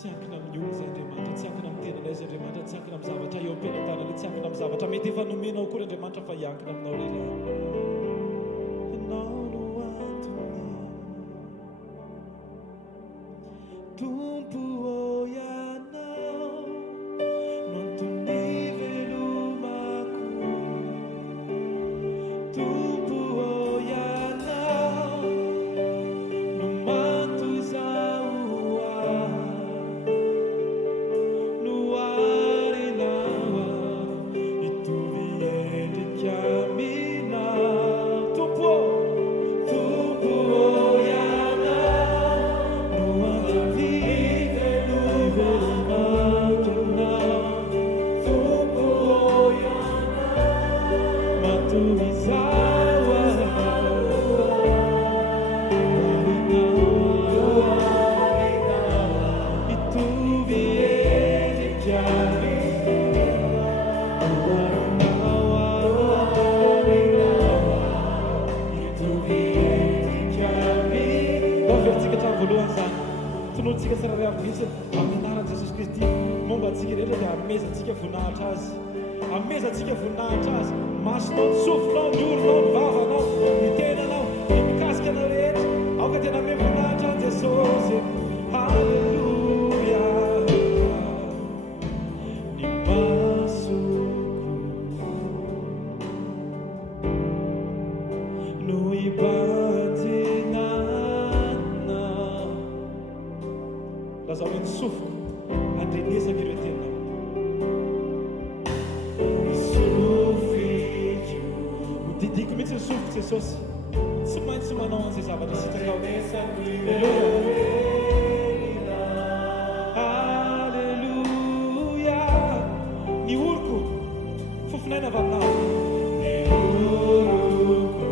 Tiakina amin'ny olona izay Andriamanitra, tiakina amin'ny tenanay izay Andriamanitra, tiakina amin'ny zavatra eo am-pelantanana, tiakina amin'ny zavatra mety efa nomenao koa Andriamanitra fa hiankina aminao lehilahy. Ianao no antony, Tompo ianao no antony velomako, Tompo ianao no mantozaho no arinawa itovy endrika aminao. Tompo ianao no antony velomako anao, Tompo ianao mantozaho itovy endrika voalohany zany tonoantsika sarary avy mihitsy amin'ny anaran'i Jesosy Kristy momba antsika rehetra dia amezantsika voninahitra azy, amezantsika voninahitra azy. Masonao, ny sofinao, ny oronao, ny vavanao, ny tenanao, ny mikasika anao rehetra aoka tena ame voninahitra an' Jesosy. Halleluja. Ny masoko no ibadinanao. Lazao hoe ny sofiko andrenesaka ireo tenanao. Didiko mihitsy ny sofiko Jesosy, tsy maintsy manao an'izay zavatra sitraka ao. Halleluja. Ny oroko fofinaina avy aminao, ny oroko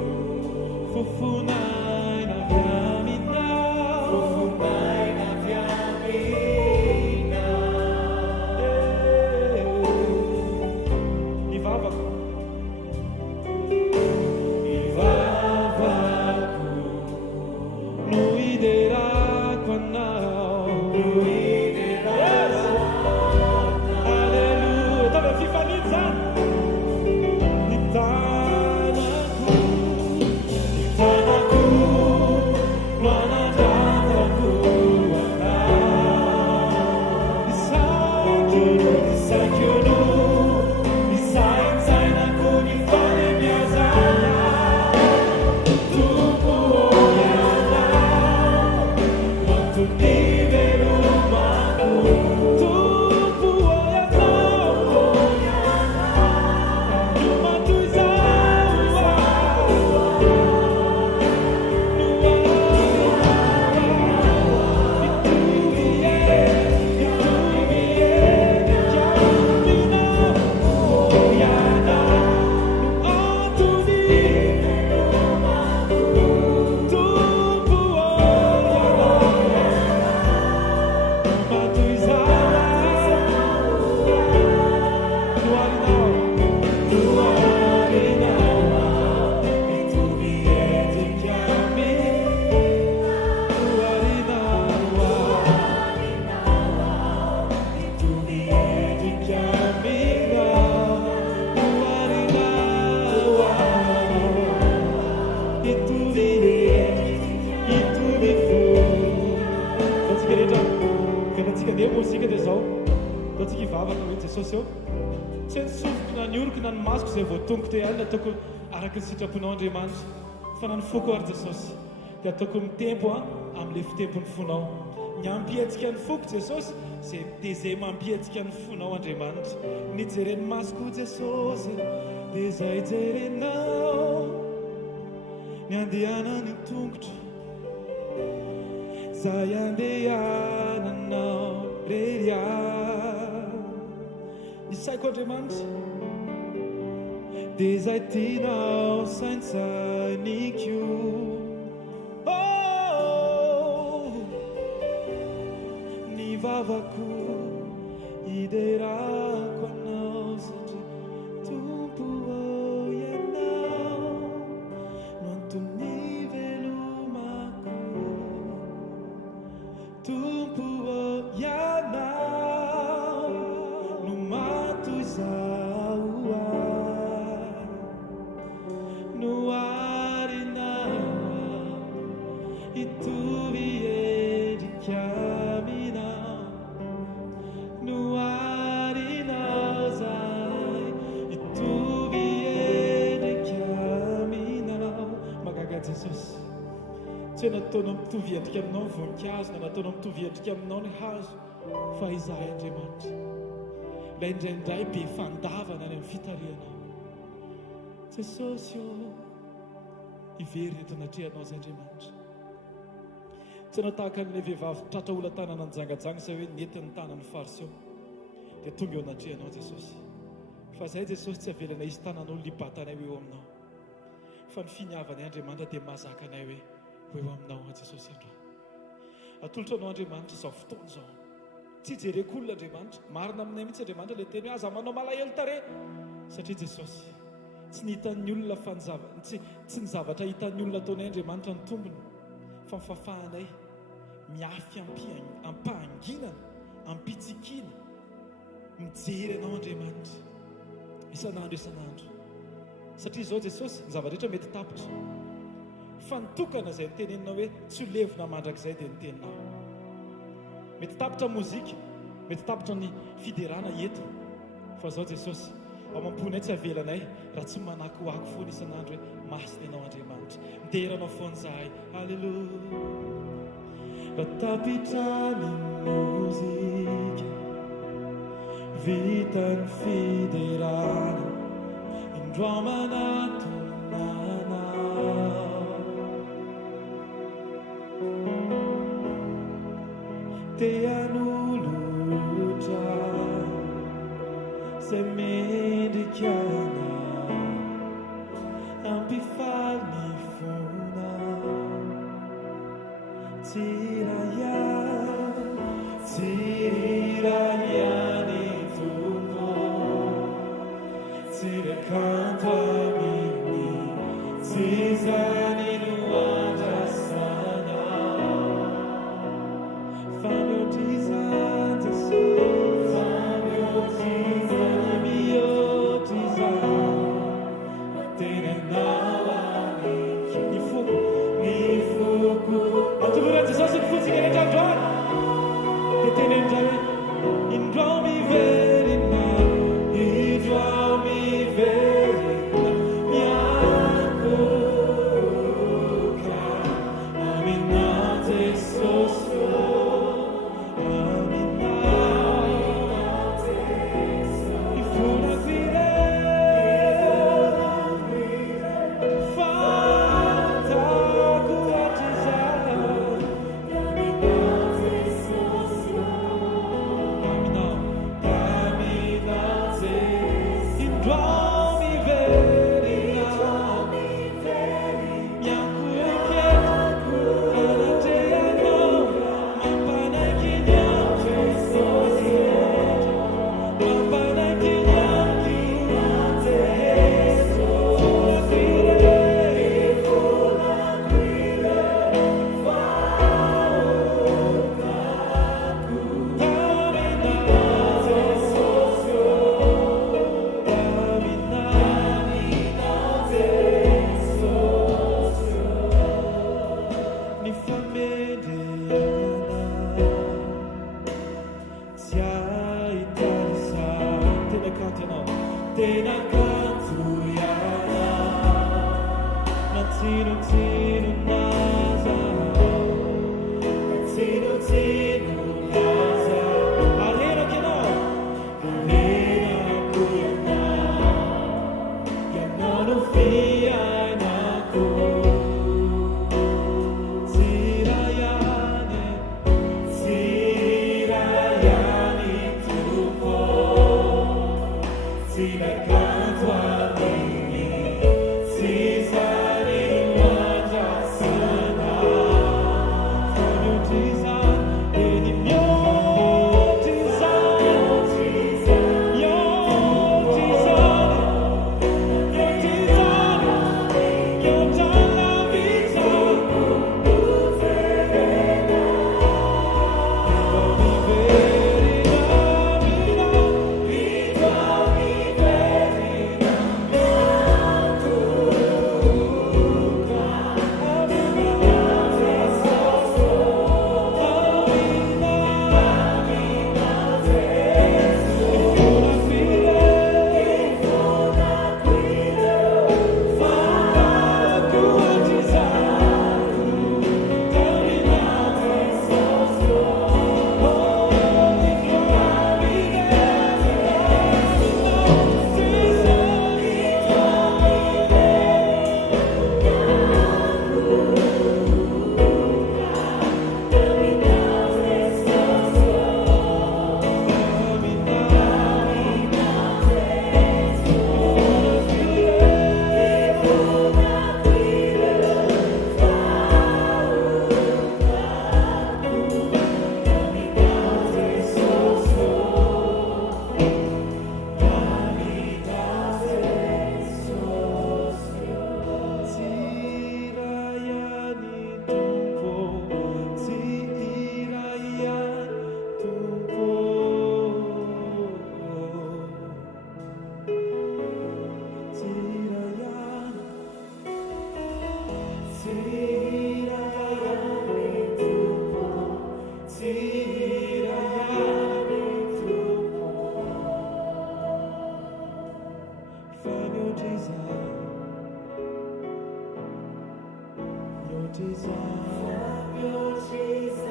fofinaina avy aminao, fofinaina avy aminao. Ny vavako no iderako anao, no iderako anao. Halleluja. Tava fifaliana zany. Ny tanako no anandrafako anao, ny saiko no ny saintsainako ny fanemezana. Tompo tsy ny sofiko na ny oroko na ny masoko izay voatongoka te ihany ataoko araka ny sitraponao Andriamanitra, fa na ny foko ary Jesosy dia ataoko mitempo amin'ilay fitempony fonao. Ny ampietsika ny foko Jesosy dia izay mampietsika ny fonao Andriamanitra. Ny jeren'ny masoko Jesosy dia izay jerenao, ny andehanany tongotra izay andehananao rery. Ny saiko Andriamanitra dia izay tianao saintsainiko. Ny vavako iderako anao satria tsy hoe nataonao mitovy endrika aminao ny voninkazo na nataonao mitovy endrika aminao ny hazo fa izahay Andriamanitra ilay indraindray be fandavana any amin'ny fitarianao Jesosy ivery eto anatrehanao zay Andriamanitra tsy natahaka an'ilay vehivavy tratra ola tanana nijangajanga sa hoe nentin'ny tanany fariseo dia tonga eo anatrehanao Jesosy fa zay Jesosy tsy avelana izy tanan'olona hibatanay eo aminao fa ny finiavany Andriamanitra dia mahazaka anay hoe eo aminao Jesosy andro atolotra anao Andriamanitra izao fotoana izao tsy jereko olona Andriamanitra marina aminay mihitsy Andriamanitra ilay teny hoe aza manao malahelo tare satria Jesosy tsy nihitan'ny olona tsy ny zavatra hitan'ny olona ataonay Andriamanitra ny tombony fa mifafahanay miafy ampahanginana ampitsikiana mijery anao Andriamanitra isan'andro satria izao Jesosy ny zava-rehetra mety tapitra fa nitokana izay niteneninao hoe tsy ho levona mandrakizay dia niteninao mety tapitra mozika mety tapitra ny fiderana eto fa izao Jesosy ao mamponay tsy avelanay raha tsy manakoako foana isan'andro hoe masina ianao Andriamanitra mideranao foana zahay alleluia raha tapitra ny mozika vita ny fiderana indroa manatonanao tean'olotra se mendrikana ampifaly ny fona tsiraiany tompo tsirakanto aminy tsizany no andrasana fameotrizany Jesosy fameotrizany miotrizany tenanao amiko ny foko atolorany Jesosy ny fotsika rehetra androany dia tenendray hoe indrao miverina indrao miverina miankoka aminao Jesosy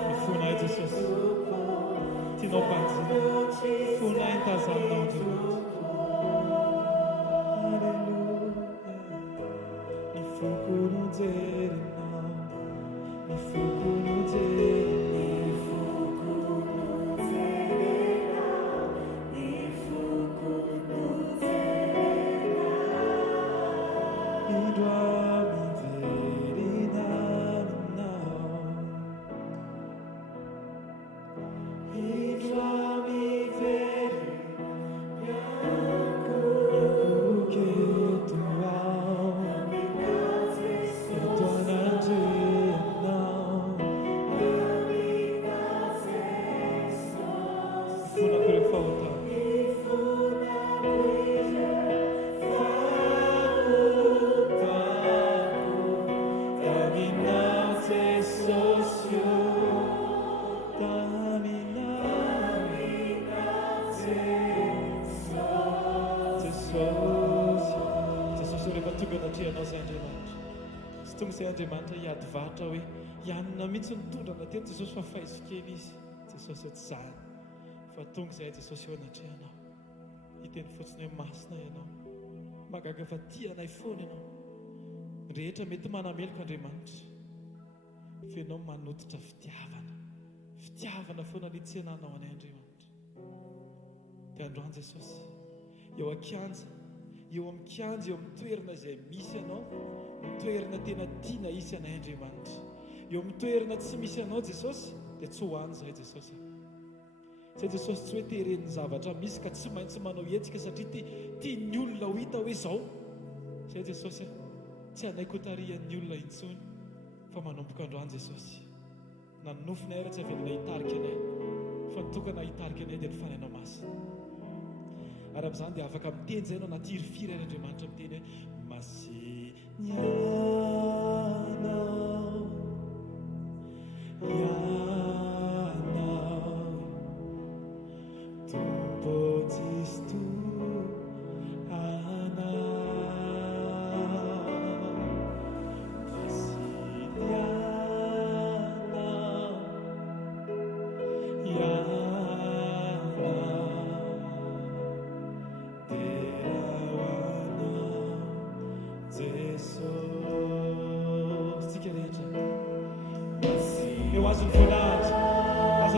Mifonay Jesosy, tianao mpanjina, fonay ny tazaninao Andriamanitra. Alleluia, ny foko no jerinao, ny foko no jerinao, ny foko no jerinao, ny foko no jerinao, indroa tonga izay Andriamanitra hiady vatra hoe hianona mihitsy nitondrana teny Jesosy fa faizo kely izy Jesosy tsy zany fa tonga izay Jesosy eo anatrehanao hiteny fotsiny hoe masina ianao magaga fa tianay foana ianao rehetra mety manameloko Andriamanitra fa ianao manototra fitiavana foana ny tsenanao anay Andriamanitra dia androany Jesosy eo an-kianja eo amin'ny kianja eo amin'ny toerana izay misy ianao toerana tena tiana isy anay Andriamanitra eo amin'ny toerana tsy misy anao Jesosy dia tsy hoany izay Jesosy izay Jesosy tsy hoe teren'ny zavatra misy ka tsy maintsy manao hetsika satria tian'ny olona ho hita hoe izao izay Jesosy tsy anaikotarian'ny olona intsony fa manomboka androany Jesosy na nofinay raha tsy avelana hitarika anay fa nitokana hitarika anay dia ny fanainao masina ary amin'izany dia afaka miteny zay anao anaty hirifiry ary Andriamanitra miteny hoe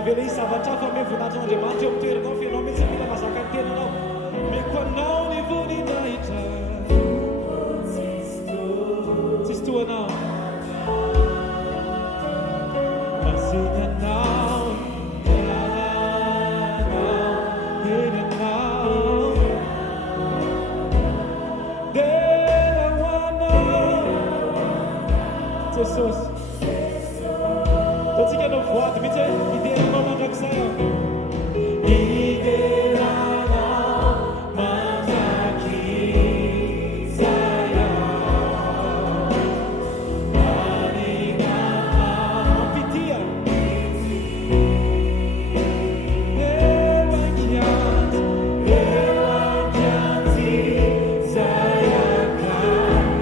Vele izy zavatra fa mevonatra Andriamanitra eo amin'ny toeranao fa ianao mihitsy mila mazaka ny tenanao meko anao ny voninahitra tsisy toanao masiny anao eny anao dia hoanao Jesosy tatsika anao voady mihitsy ideranao mandrakizay ideranao mandrakizay maninanao ampitia eo ankianzy zay akakianao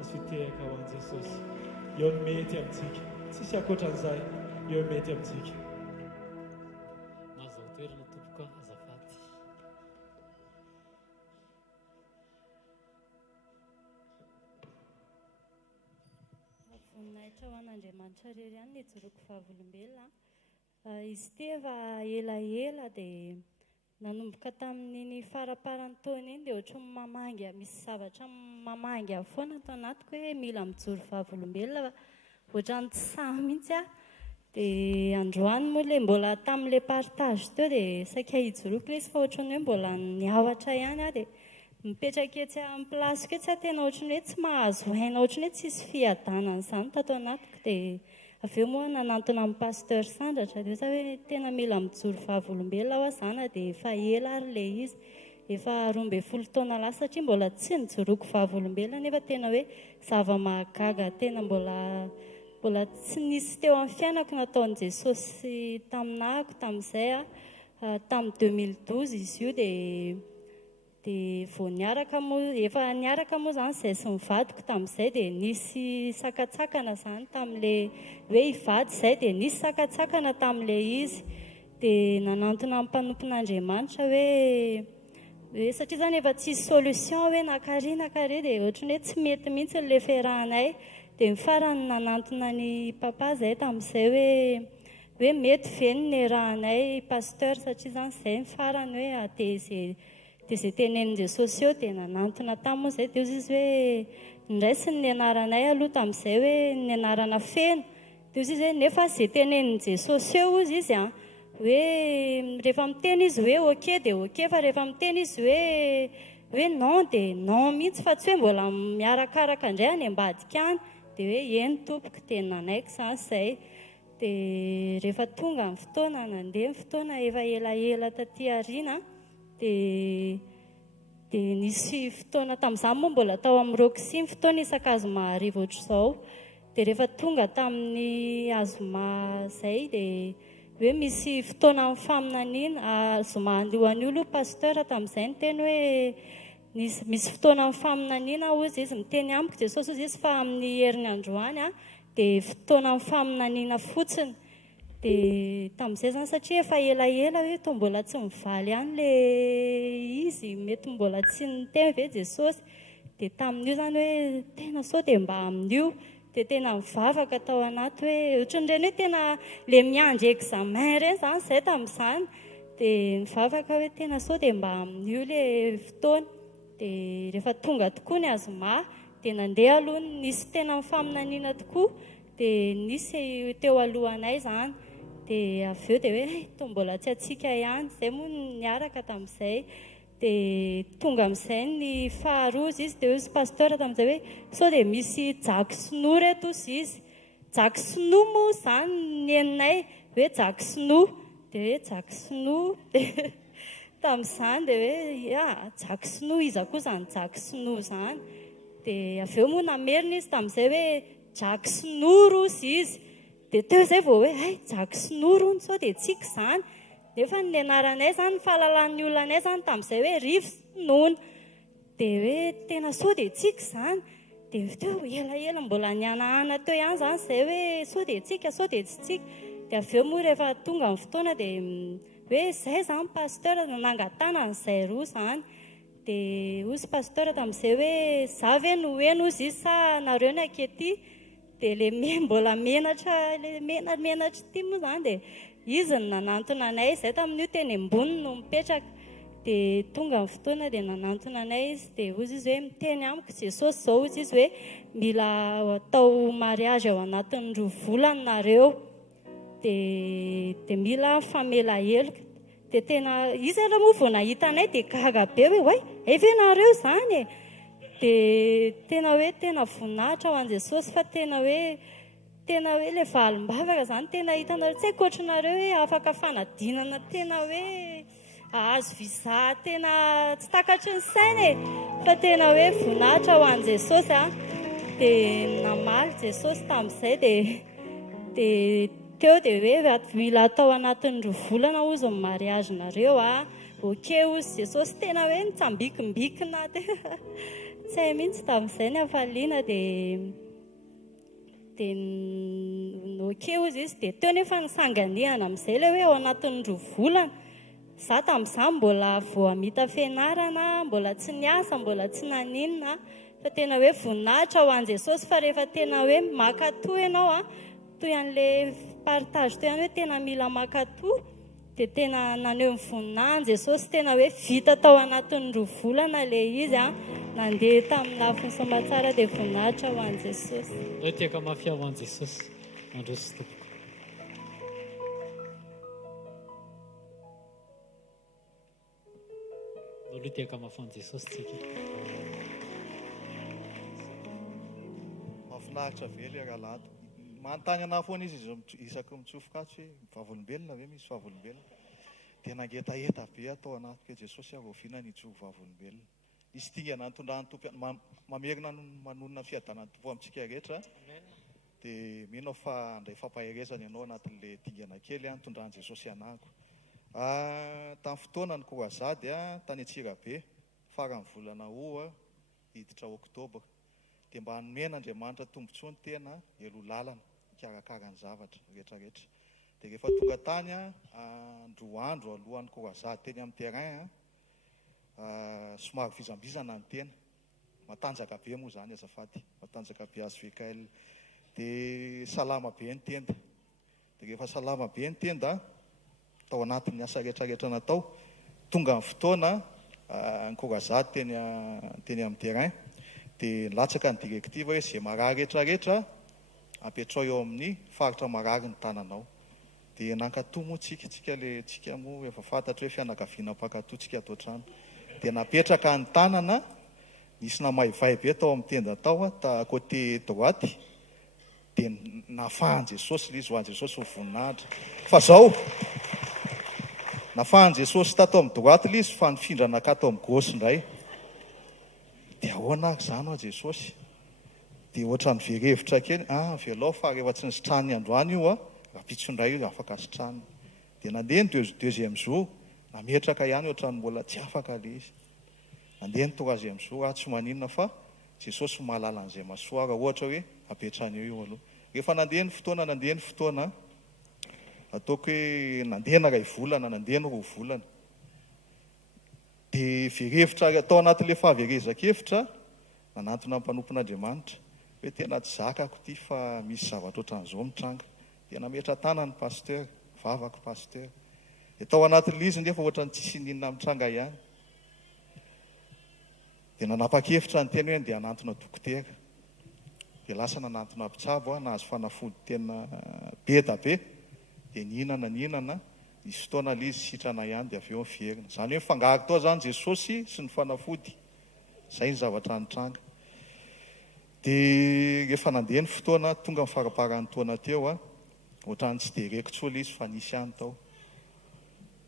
asitehaka ho an' jesosy eo ny mety amintsika tsisy akoatran'izay eo mety amintsika mazao toerana tompoko azafady voninahitra ho an'Andriamanitra rery ihany ny joroko vavolombelona izy teva elaela dia nanomboka tamin'iny faraparany taona iny dia ohatry ny mamanga misy zavatra mamanga foana ato anatiko hoe mila mijoro vavolombelona ohatran'ny tsy sahy mihitsy a dia androany moa ilay mbola tamin'ilay partage teo dia saika hijoroako ilay izy fa ohatran'ny hoe mbola niavatra ihany a dia mipetraka etsy amin'ny plasiko etsy a tena ohatran'ny hoe tsy mahazo haina ohatran'ny hoe tsisy fiadanana izany tato anatiko dia avy eo moa nanantona amin'ny pasteur sandratra dia za hoe tena mila mijoro vavolombelona aho zana dia efa ela ary ilay izy efa 12 taona lasa satria mbola tsy nijoroako vavolombelona nefa tena hoe zava-mahagaga tena mbola tsy nisy teo amin'ny fiainako nataon'i Jesosy taminahako tamin'izay a tamin'ny 2012 izy io dia vao niaraka moa efa niaraka moa zany izay sy mivadiko tamin'izay dia nisy sakatsakana zany tamin'ilay hoe hivady izay dia nisy sakatsakana tamin'ilay izy dia nanantona amin'ny mpanompon'Andriamanitra hoe satria zany efa tsisy solution hoe nakary dia ohatran'ny hoe tsy mety mihitsy ilay fiarahanay dia mifarany nanantona ny papa zay tamin'izay hoe mety veny ny rahanay pasteur satria zany izay mifarany hoe dia izay tenenin' Jesosy eo dia nanantona tamin'ny izay dia izy hoe niraisiny ny anaranay aloha tamin'izay hoe ny anarana feno dia izy hoe nefa izay tenenin' Jesosy eo izy a hoe rehefa miteny izy hoe ok dia ok fa rehefa miteny izy hoe non dia non mihitsy fa tsy hoe mbola miarakaraka indray any ambadika any dia hoe eny tompoko dia nanaiky zany izay dia rehefa tonga ny fotoana nandeha ny fotoana efa elaela taty aoriana dia nisy fotoana tamin'izany moa mbola tao amin'ny Roxy ny fotoana isan-kazo mahariva ohatr'izao dia rehefa tonga tamin'ny azoma izay dia hoe misy fotoana amin'ny faminaniana azoma an'io aloha pasteur tamin'izay ny teny hoe misy fotoana amin'ny faminaniana ozy izy miteny amiko Jesosy ozy izy fa amin'ny herin'ny androany a dia fotoana amin'ny faminaniana fotsiny dia tamin'izay zany satria efa elaela hoe toa mbola tsy mivaly ihany ilay izy mety mbola tsy niteny ve Jesosy dia tamin'io zany hoe tena sao dia mba amin'io dia tena mivavaka tao anaty hoe ohatran'ireny hoe tena ilay miandry examen ireny zany izay tamin'izany dia mivavaka hoe tena sao dia mba amin'io ilay fotoana dia rehefa tonga tokoa ny azoma dia nandeha aloha nisy tena mifaminaniana tokoa dia nisy teo alohanay zany dia avy eo dia hoe toa mbola tsy atsika ihany izay moa niaraka tamin'izay dia tonga amin'izay ny faharoa izy dia izy pasteur tamin'izay hoe sao dia misy jako sinoa reto izy jako sinoa moa zany ny eninay hoe jako sinoa dia hoe jako sinoa dia tamin'izany dia hoe jako sinoa iza koa zany jako sinoa zany dia avy eo moa namerina izy tamin'izay hoe jako sinoro izy dia teo izay vao hoe jako sinoro sao dia tsika zany nefa ny anaranay zany ny fahalalan'ny olonanay zany tamin'izay hoe rivo sinona dia hoe tena sao dia tsika zany dia teo elaela mbola nianahana teo ihany zany izay hoe sao dia tsika sao dia tsy tsika dia avy eo moa rehefa tonga amin'ny fotoana dia hoe izay zany pasteur nangatana n'izay roa zany dia ozy pasteur tamin'izay hoe za ve no eno izy izy sa nareo ny akety dia ilay mbola menatra ity moa zany dia izy ny nanantona anay izay tamin'io teny ambony no mipetraka dia tonga ny fotoana dia nanantona anay izy dia ozy izy hoe miteny amiko Jesosy zao izy hoe mila atao mariage ao anatin'ny 2 volana nareo dia mila famela heloka dia tena izy aloha moa vao nahita anay dia gaga be hoe ve nareo zany dia tena hoe tena voninahitra ho an'i Jesosy fa tena hoe ilay valim-bavaka zany tena hitanareo tsy haiko ohatranareo hoe afaka fanadinana tena hoe ahazo viza tena tsy takatry ny saina fa tena hoe voninahitra ho an'i Jesosy dia namaly Jesosy tamin'izay dia teo dia hoe mila atao anatin'ny 2 volana ozy ny mariazinareo oke ozy Jesosy tena hoe nitsambikimbikina tsy hay mihitsy tamin'izay ny hafaliana dia oke ozy izy dia teo nefa nisanganihana amin'izay ilay hoe ao anatin'ny 2 volana za tamin'izany mbola vao hamita fianarana, mbola tsy niasa, mbola tsy naninona fa tena hoe voninahitra ho an'i Jesosy fa rehefa tena hoe makatoa ianao toy an'ilay partage toy ihany hoe tena mila makatoa dia tena naneho ny voninahiny Jesosy tena hoe vita tao anatin'ny 2 volana ilay izy nandeha tamin'ny lafiny Somatsara dia voninahitra ho an'i Jesosy. Hoe tiaka mafia ho an'i Jesosy mandroso tompoko. Aloha tiaka mafia an'i Jesosy tsika. Mahafinaritra vely rahalahy. Manontany anahy foana izy isaky mitsofoka hoe vavolombelona ve misy vavolombelona dia nangetaeta be atao anaty Jesosy voafiana nijoro vavolombelona. Izy tia nantondrany tompo mamerina manonona fiadanan'ny tompo amintsika rehetra dia mino fa andray fampaherezana ianao anatin'ilay dingana kely tondrany Jesosy anahako. Tamin'ny fotoana ny korazady tany Antsirabe farany volana hiditra Oktobra dia mba hanomena Andriamanitra tombontsoa ny tena elo lalana hikarakara ny zavatra rehetrarehetra dia rehefa tonga tany andro alohan'ny korazady teny amin'ny terrain somary vizambizana ny tena matanjaka be moa zany azafady matanjaka be azy VKL dia salama be ny tenda dia rehefa salama be ny tenda tao anatin'ny asa rehetrarehetra natao tonga ny fotoana ny korazady teny amin'ny terrain dia latsaka ny direktiva hoe izay marary rehetrarehetra ampetrao eo amin'ny faritra marary ny tananao dia nankatoa moa tsika moa efa fantatra hoe fianakaviana mpakatoa tsika atao trano dia napetraka ny tanana nisy namaivay be tao amin'ny tenda tao côté droite dia nafahan Jesosy izy ho an'i Jesosy ho voninahitra fa zao nafahan Jesosy tato amin'ny droite izy fa nifindra nakato amin'ny gauche indray dia ahoana zany Jesosy dia ohatra ny verevitra kely velao fa rehefa tsy nisitrany androany io rapitsondray io afaka sitrany dia nandeha ny deuxième jour nametraka ihany ohatra ny mbola tsy afaka le izy nandeha ny troisième jour tsy maninona fa Jesosy mahalala an'izay masoara ohatra hoe apetrany eo aloha rehefa nandeha ny fotoana ataoko hoe nandeha na 2 volana nandeha ny 2 volana dia verevitra atao anatin'ilay fahaverezakevitra nanantona ny mpanompon'Andriamanitra hoe tena tsy zakako ty fa misy zavatra ohatran'izao mitranga dia nametra tana ny pasteur vavako pasteur dia tao anatin'ilay izy nefa ohatra ny tsisy ninona mitranga ihany dia nanapa-kevitra ny tena hoe dia hanantona dokotera dia lasa nanantona mpitsabo nahazo fanafody tena be da be dia nihinana nisy fotoana ilay izy sitrana ihany dia avy eo miverina zany hoe mifangaro tao zany Jesosy sy ny fanafody zay ny zavatra nitranga dia rehefa nandeha ny fotoana tonga ny faraparan'ny taona teo ohatrany tsy dia reko tsola izy fa nisy ihany tao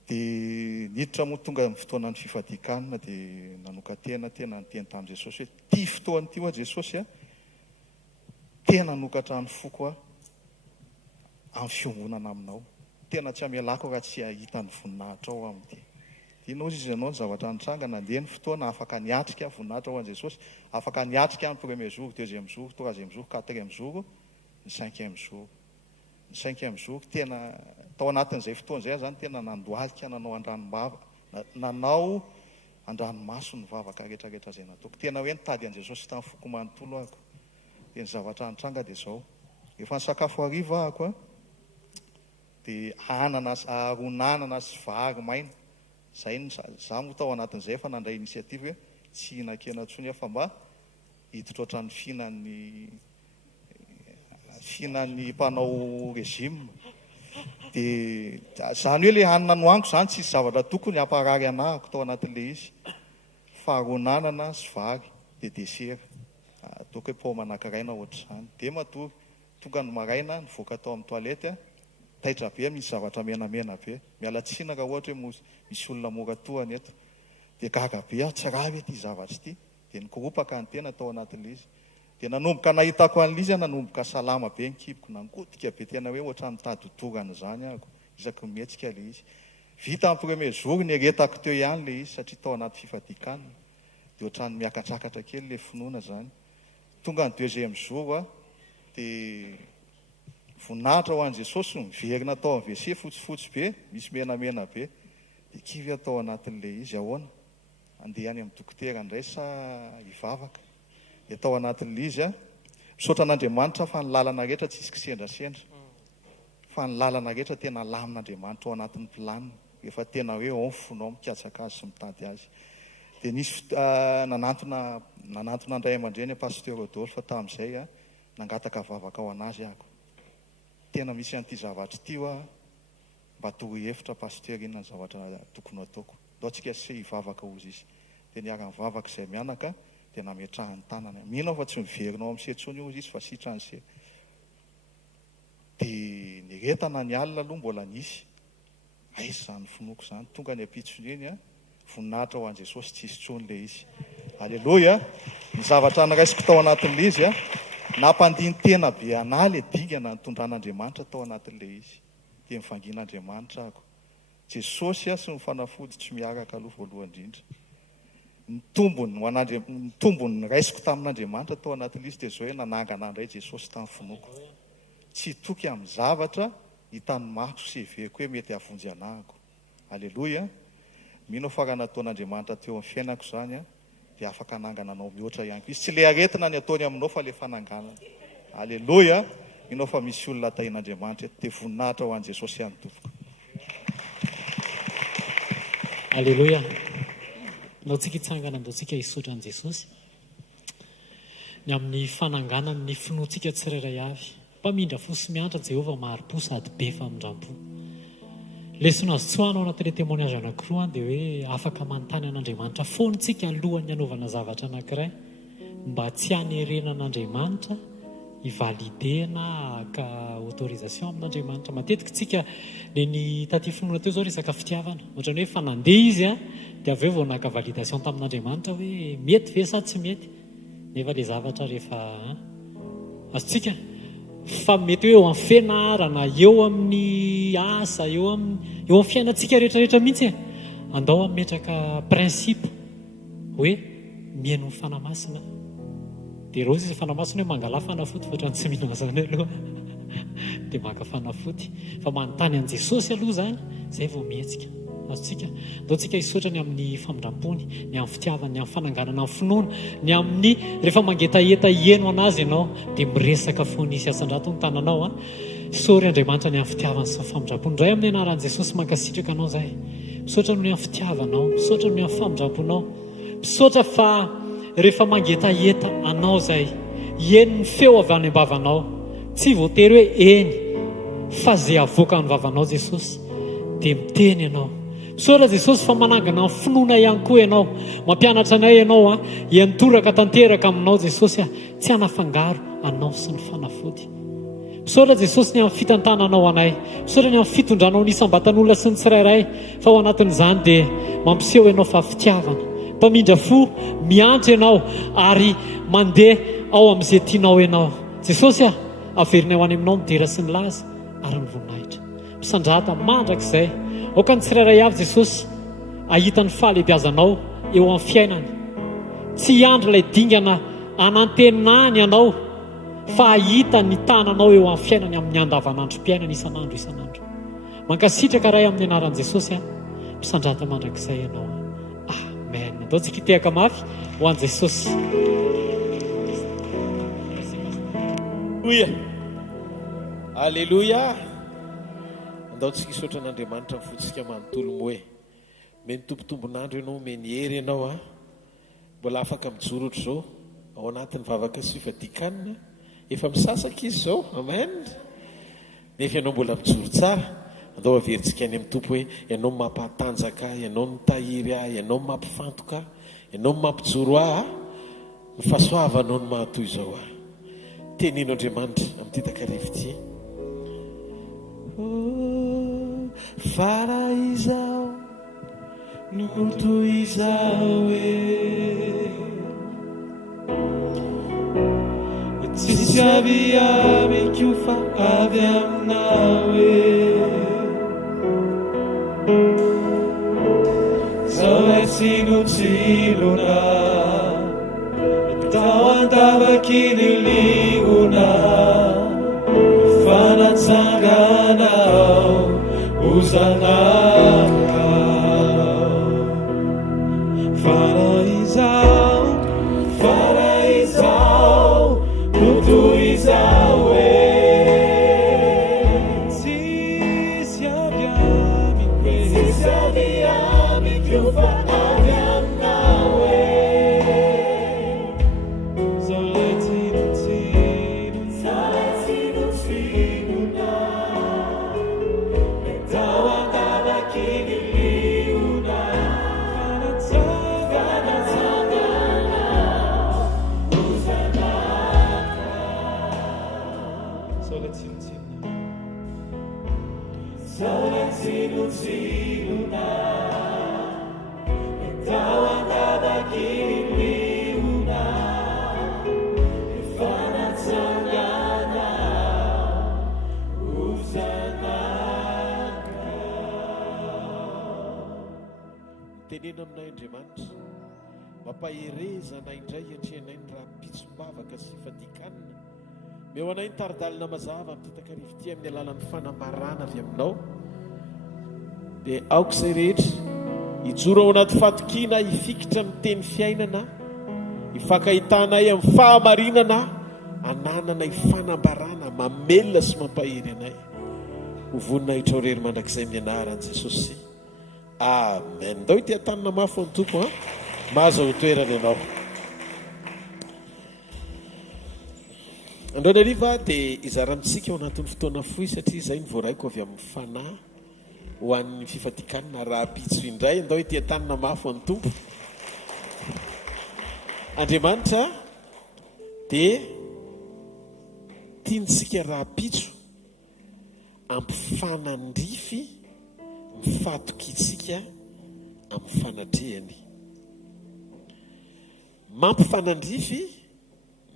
dia niditra moa tonga ny fotoana ny fifadikanina dia nanoka tena niteny tamin'i Jesosy hoe ty fotoany ty Jesosy tena nokatra ny foko amin'ny fiangonana aminao tena tsy amelako raha tsy ahita ny voninahitra ao amin'ity ino izy ianao ny zavatra nitranga nandeha ny fotoana afaka niatrika voninahitra ao an'i Jesosy afaka niatrika ny premier jour deuxième jour troisième jour quatrième jour ny cinquième jour tena tao anatin'izay fotoana izay zany tena nandoalika nanao nanao andranomaso ny vavaka rehetrarehetra izay nataoko tena hoe nitady an'i Jesosy tamin'ny foko manontolo ahako dia ny zavatra nitranga dia zao efa ny sakafo hariva ahako dia ron'anana sy vary maina zay za moa tao anatin'izay fa nandray initiative hoe tsy hinan-kena ntsony fa mba hiditra ohatran'ny fihinan'ny mpanao régime dia zany hoe le hanina nohaniko zany tsisy zavatra tokony hamparary anahako tao anatin'ilay izy fa ron'anana sy vary dia desera ataoko hoe paoma anankiray na ohatr'izany dia matory tonga ny maraina nivoaka tao amin'ny toilette taitra be misy zavatra menamena be miala tsinaka ohatra hoe misy olona mokatohany eto dia gaga be aho tsy raha ve ty zavatra ity dia nikoropaka ny tena tao anatin'ilay izy dia nanomboka nahitako an'ilay izy nanomboka salama be nikiboko nangodika be tena hoe ohatran'ny mitady zany ahako isaky mihetsika ilay izy vita amin'ny premier jour ny eretako teo ihany ilay izy satria tao anaty fifadikanana dia ohatran'ny miakatrakatra kely ilay finoana zany tonga ny deuxième jour a dia voninahitra ho an'i Jesosy miverina tao amin'ny WC fotsifotsy be misy menamena be dia kivy atao anatin'ilay izy ahoana andeha any amin'ny dokotera indray sa hivavaka dia tao anatin'ilay izy a misaotra an'Andriamanitra fa ny lalana rehetra tsy isy kisendrasendra fa ny lalana rehetra tena lamin'Andriamanitra ao anatin'ny planiny efa tena hoe ao fonao mikatsaka azy sy mitady azy dia nisy nanantona indray aman-dreny pasteur Rodolphe tamin'izay a nangataka vavaka ao anazy ahako tena misy an'ity zavatra ity mba torohevitra pasteur inona ny zavatra tokony ataoko daotsika sy hivavaka ozy izy dia niara mivavaka izay mianaka dia nametrahany tanana mino fa tsy miverinao amin'ny setsony ozy izy fa sitrany se dia niretana ny alina aloha mbola nisy aizy zany finoko zany tonga ny apitsony iny a voninahitra ho an'i Jesosy tsy isy tsony ilay izy alleloia ny zavatra niraisiko tao anatin'ilay izy a nampandiny tena be analy dingana nitondran'Andriamanitra tao anatin'ilay izy dia mivangin'Andriamanitra ako Jesosy sy mifanafody tsy miaraka aloha voalohany indrindra ny tombony raisiko tamin'Andriamanitra tao anatin'ilay izy dia zao hoe nanangana indray Jesosy tamin'ny finoko tsy toky amin'ny zavatra hitany mako sy heveko hoe mety havonjy anahako alleloia mino fa nataon'Andriamanitra teo amin'ny fiainako zany a dia afaka hanangana anao mihoatra ihany ko izy tsy le aretina ny ataony aminao fa le fananganana alleloia mino fa misy olona tahin'Andriamanitra eto dia voninahitra ho an'i Jesosy ihany tompoko alleloia naotsika hitsangana andaotsika hisotra an' Jesosy ny amin'ny fananganany ny finoantsika tsirairay avy mpamindra fo sy miantra Jehova maharo-po sady be famindram-po lesona azo tsoana ao anatin'ilay témoignage anankiroa dia hoe afaka manontany an'Andriamanitra fontsika alohan'ny anaovana zavatra anankiray mba tsy hanerena an'Andriamanitra hivalidena ka autorisation amin'Andriamanitra matetika tsika le ny taty finoana teo zao resaka fitiavana ohatrany hoe fa nandeha izy a dia avy eo vao naka validation tamin'Andriamanitra hoe mety ve sa tsy mety nefa le zavatra rehefa azotsika fa mety hoe eo amin'ny fianarana eo amin'ny asa eo amin'ny fiainantsika rehetrarehetra mihitsy andao ametraka principe hoe mihaino ny fanamasina dia rozy izy fanamasina hoe mangala fanafody fa ohatrany tsy mihinana zany aloha dia maka fanafody fa manontany an' Jesosy aloha zany zay vao mihetsika azotsika daotsika hisotra ny amin'ny famindram-pony ny amin'ny fitiavany ny amin'ny fananganana amin'ny finoana ny amin'ny rehefa mangetaeta hieno anazy ianao dia miresaka foanisy asan-drato ny tananao a sory Andriamanitra ny amin'ny fitiavany sy ny famindram-pony indray amin'ny anaran'i Jesosy mankasitraka anao zay misaotra no ny amin'ny fitiavanao misaotra no ny amin'ny famindram-ponao misaotra fa rehefa mangetaeta anao zay hieno ny feo avy any am-bavanao tsy voatery hoe eny fa zay avoaka ny vavanao Jesosy dia miteny ianao misaotra Jesosy fa manangana ny finoana ihany koa ianao mampianatra anay ianao a hiantoraka tanteraka aminao Jesosy a tsy hanafangaro anao sy ny fanafody misaotra Jesosy ny amin'ny fitantananao anay misaotra ny amin'ny fitondranao nisambatan'olona sy ny tsirairay fa ao anatin'izany dia mampiseho ianao fa fitiavana mpamindra fo miantra ianao ary mandeha ao amin'izay tianao ianao Jesosy a averinay ho any aminao midera sy ny laza ary ny voninahitra misandrata mandrakizay aoka ny tsirairay avy Jesosy ahita ny fahalehibiazanao eo amin'ny fiainany tsy hiandry ilay dingana anantenany ianao fa ahita ny tananao eo amin'ny fiainany amin'ny andavanandrom-piainana isan'andro mankasitraka ray amin'ny anaran'i Jesosy a misandrata mandrakizay ianao amen ataontsika hitehaka mafy ho an'i Jesosy alleluia andaontsika hisotra an'Andriamanitra ny fotsika manontolo moe meny tompotombonandro ianao meny hery ianao a mbola afaka mijoro ohatr' zao ao anatin'ny vavaka sy fifadikanina efa misasaka izy zao amen nefa ianao mbola mijoro tsara andao averintsika any amin'ny tompo hoe ianao mampatanjaka ianao mitahiry ahy ianao mampifantoka ianao mampijoro ahy ny fahasoavanao ny mahatoy zao a tenino Andriamanitra amin'ny ty takarivo ty fara izao no toy izao tsisy aviaviko fa avy aminao zao lay tsinotsinona tao andavaky ny liona fanatsanganao ozanakao fara izao no toy izao tsisy aviaviko fa avy aminao zao lay tsinotsinona tao andavaky ny liona fanatsanganao ozanakao zao lay tsinotsinona tao andavaky ny liona fanatsanganao ozanakao. Tenena aminay Andriamanitra mampaherezana indray atrianay ny raha pitsombavaka sy fadikanina meo anay ny taridalina mazava mitetakarivo ty amin'ny alalan'ny fanambarana avy aminao dia aoka izay rehetra hijoro ao anaty fatokina hifikitra amin'ny teny fiainana hifankahitanay amin'ny fahamarinana anananay fanambarana mamelona sy mampahery anay hovonina hitraorery mandrakizay mianaran'i Jesosy amen. Ndao ity tanana mafy ny tompo mahazo ho toerana ianao. Andreo ny ariva dia izarantsika ao anatin'ny fotoana fohy satria izay ny voaraiko avy amin'ny fanahy ho an'ny fifadikanina raha-pitso indray. Ndao ity tanana mafy ny tompo. Andriamanitra dia tiantsika raha-pitso ampifanandrify mifatokitsika amin'ny fanatrehany, mampifanandrify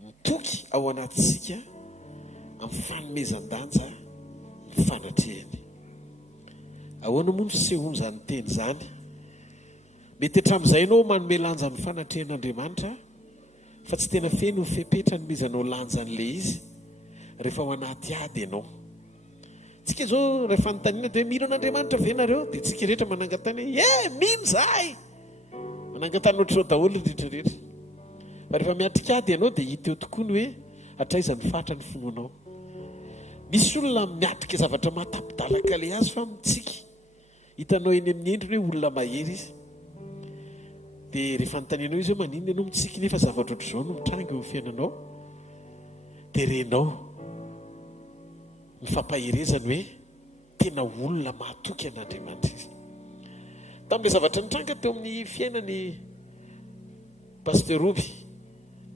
mitoky ao anatsika amin'ny fanomezan-danja ny fanatrehany. Ahoana moa ny fisehony izany teny izany? Mety hatramin'izay ianao manome lanja ny fanatrehan'Andriamanitra fa tsy tena feno ny fepetra nomezanao lanjan'ilay izy rehefa ao anaty ady ianao. Tsika zao rehefa notaniana dia hoe mino an'Andriamanitra ve nareo? Dia tsika rehetra manangatany mino zahay, manangatany ohatr'izao daholo rehetrarehetra. Fa rehefa miatrika ady ianao dia hita eo tokoa ny hoe hatraiza ny fatra ny finoanao. Misy olona miatrika zavatra matapidalaka le azy fa mitsika hitanao eny amin'ny endriny hoe olona mahery izy. Dia rehefa notanianao izy hoe maninona ianao mitsika nefa zavatra ohatr'izao no mitranga eo amin'ny fiainanao, dia renao ny fampaherezany hoe tena olona mahatoky an'Andriamanitra izy. Tamin'ilay zavatra nitranga teo amin'ny fiainany Pasteur Roby,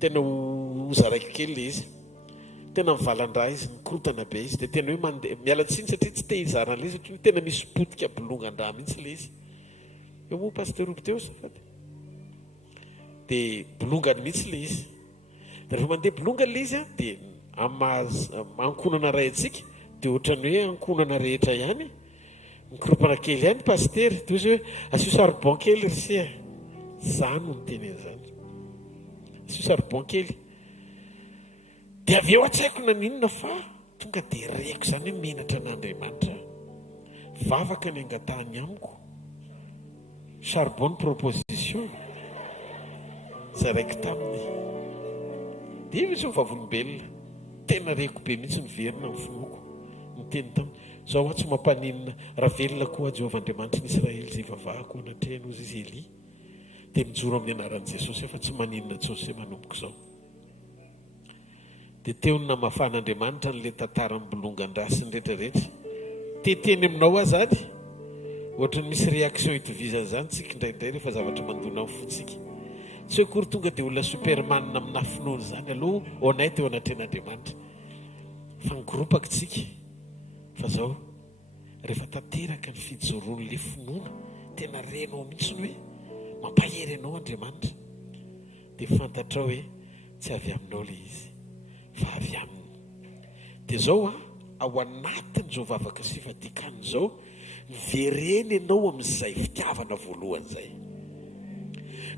tena hozaraiko kely le izy, tena mivalan-draha izy, nikorotana be izy, dia tena hoe mandeha miala tsiny satria tsy te hizarana le izy satria tena misy potika bolongan-draha mihitsy le izy. Eo moa Pasteur Roby teo safady, dia bolongany mihitsy le izy. Dia rehefa mandeha bolongany le izy dia ankonana ray atsika dia ohatrany hoe ankonana rehetra ihany, mikorompana kely ihany paster, dia izy hoe asio sarbon kely risia, zany no teny an'izany, asio sarbon kely. Dia avy eo atsaiko na ninona fa tonga dia reko izany hoe menatra an'Andriamanitra, vavaka ny angatahany amiko, charbon proposition zay raiky taminy. Dia misy mivavolombelona, tena reko be mihitsy miverina ny finoko ny teny taminy. Zaho tsy mampaninina, raha velona koa Jehovahandriamanitra ny Israely izay vavahako anatrehany ozy izy Eli, dia mijoro amin'ny anaran'i Jesosy efa tsy maninona Jesosy manomboko izao. Dia teo ny namafan'Andriamanitra n'ilay tantara mibolongan-draha sy ny rehetrarehetra. Teteny aminao azy any, ohatrany misy réaction itovizana izany tsika indraindray rehefa zavatra mandona amin'ny fotsika. Tsy hoe kory tonga dia olona superman amina finoana izany, aloha honnête eo anatrehan'Andriamanitra. Fa nigoropaka tsika, fa zao rehefa tanteraka ny fijoroan'la finoana tena renao mihitsiny hoe mampahery anao Andriamanitra, dia fantatra hoe tsy avy aminao le izy fa avy aminy. Dia zao ao anatin'izao vavaka sy fadikaniny zao miverena ianao amin'izay fitiavana voalohany zay.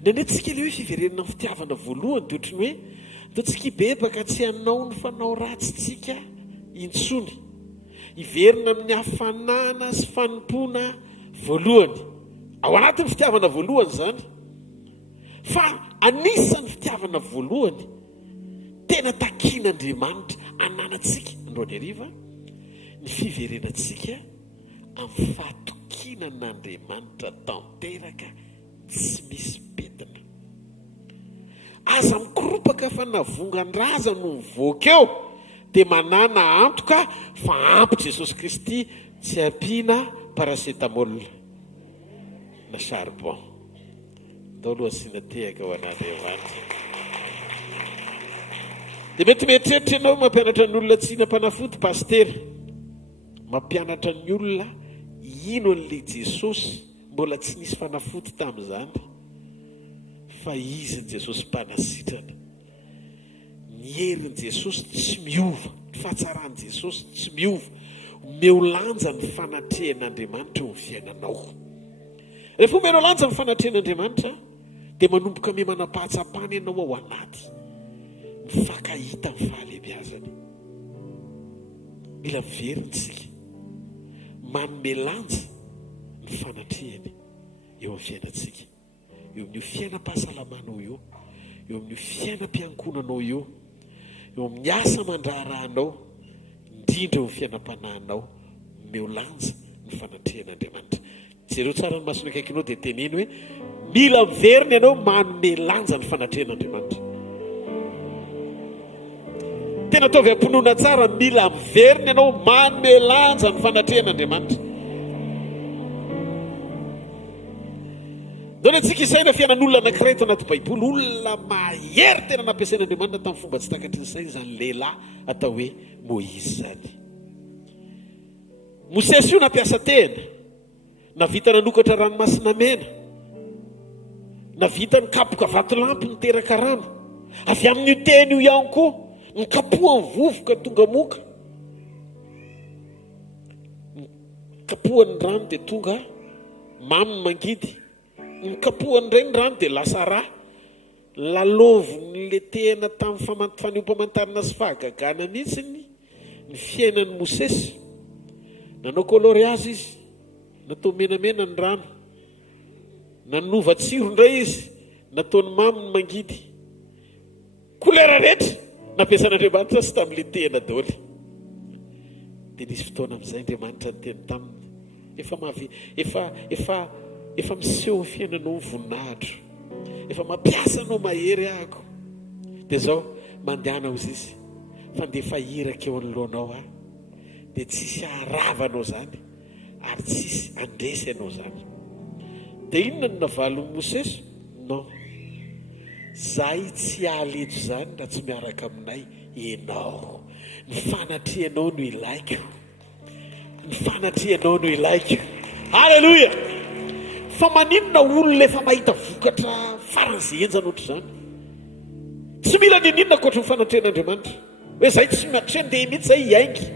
Nanetsika le hoe fiverenana amin'ny fitiavana voalohany dia ohatrany hoe ataontsika hibebaka tsy hanao ny fanao ratsy tsika intsony, hiverina amin'ny hafanana sy fanompoana voalohany ao anatin'ny fitiavana voalohany zany. Fa anisan'ny fitiavana voalohany tena takian'Andriamanitra ananantsika androany hariva ny fiverenantsika amin'ny fahatokinan'Andriamanitra tanteraka tsy misy petina. Aza mikoropaka fa navongan-draza no mivoaka eo dia manana antoka fa ampy Jesosy Kristy tsy ampiana paracetamol na charbon. Ndao aloha asiana tehaka ho an'Andriamanitra. Dia mety mieritreritra ianao mampianatra ny olona tsy hinam-panafody pastera, mampianatra ny olona ino an'ilay Jesosy mbola tsy nisy fanafody tamin'izany, fa izy ny Jesosy mpanasitrana. Ny herin'i Jesosy tsy miova, ny fahatsarany Jesosy tsy miova, omeo lanja ny fanatrehan'Andriamanitra eo amin'ny fiainanao. Rehefa omeo lanja ny fanatrehan'Andriamanitra dia manomboka ame manam-pahatsapana ianao ao anaty, mifankahita ny fahalebiazany. Mila miveritsika manome lanja ny fanatrehany eo amin'ny fiainantsika, eo amin'io fiainam-pahasalamanao io, eo amin'io fiainam-piankonanao io, eo amin'ny asa mandraharahanao, indrindra eo amin'ny fiainam-panahinao, omeo lanja ny fanatrehan'Andriamanitra. Jereo tsara ny masona akaikinao dia teneny hoe mila miverina ianao manome lanja ny fanatrehan'Andriamanitra. Tena ataovy am-pinoana tsara, mila miverina ianao manome lanja ny fanatrehan'Andriamanitra. Dona antsika isaina fiainan'olona anankiray eto anaty Baiboly, olona mahery tena nampiasain'Andriamanitra tamin'ny fomba tsy takatry ny saina, izany lehilahy atao hoe Moïse zany. Mosesy io nampiasa tena, navita nanokatra ranomasina mena, navita nikapoka vatolampy niteraka rano, avy amin'io teny io ihany koa nikapohany vovoka tonga moka, nikapohany rano dia tonga mamy mangidy, nikapohany reny rano dia lasa rà. Lalovon'le tena tamin'ny faniompamantarana sy fahagagana mihitsy ny fiainan'ny Mosesy. Nanao kolory azy izy, natao menamena ny rano, nanova tsiro indray izy, nataony mamy ny mangidy. Kolera rehetra nampiasan'Andriamanitra sy tamin'le tena daholo. Dia nisy fotoana amin'izay Andriamanitra ny teny taminy, efa miseho ny fiainanao ny voninahitro, efa mampiasa anao mahery ahako. Dia zao mandehana hozy izy, fandefa iraka eo anoloanao dia tsisy haravanao zany ary tsisy andresy anao zany. Dia inona no navalon'ny Mosesy? Non, zahay tsy aleto zany raha tsy miaraka aminay ianao. Ny fanatrehanao no ilaiko, ny fanatrehanao no ilaiko. Halleluja! Fa maninona olona efa mahita vokatra faran'izay enjana ohatr' izany? Tsy mila nininona ankoatra ny fanatrehan'Andriamanitra hoe zay tsy matrendeha mihitsy zay hiaingy,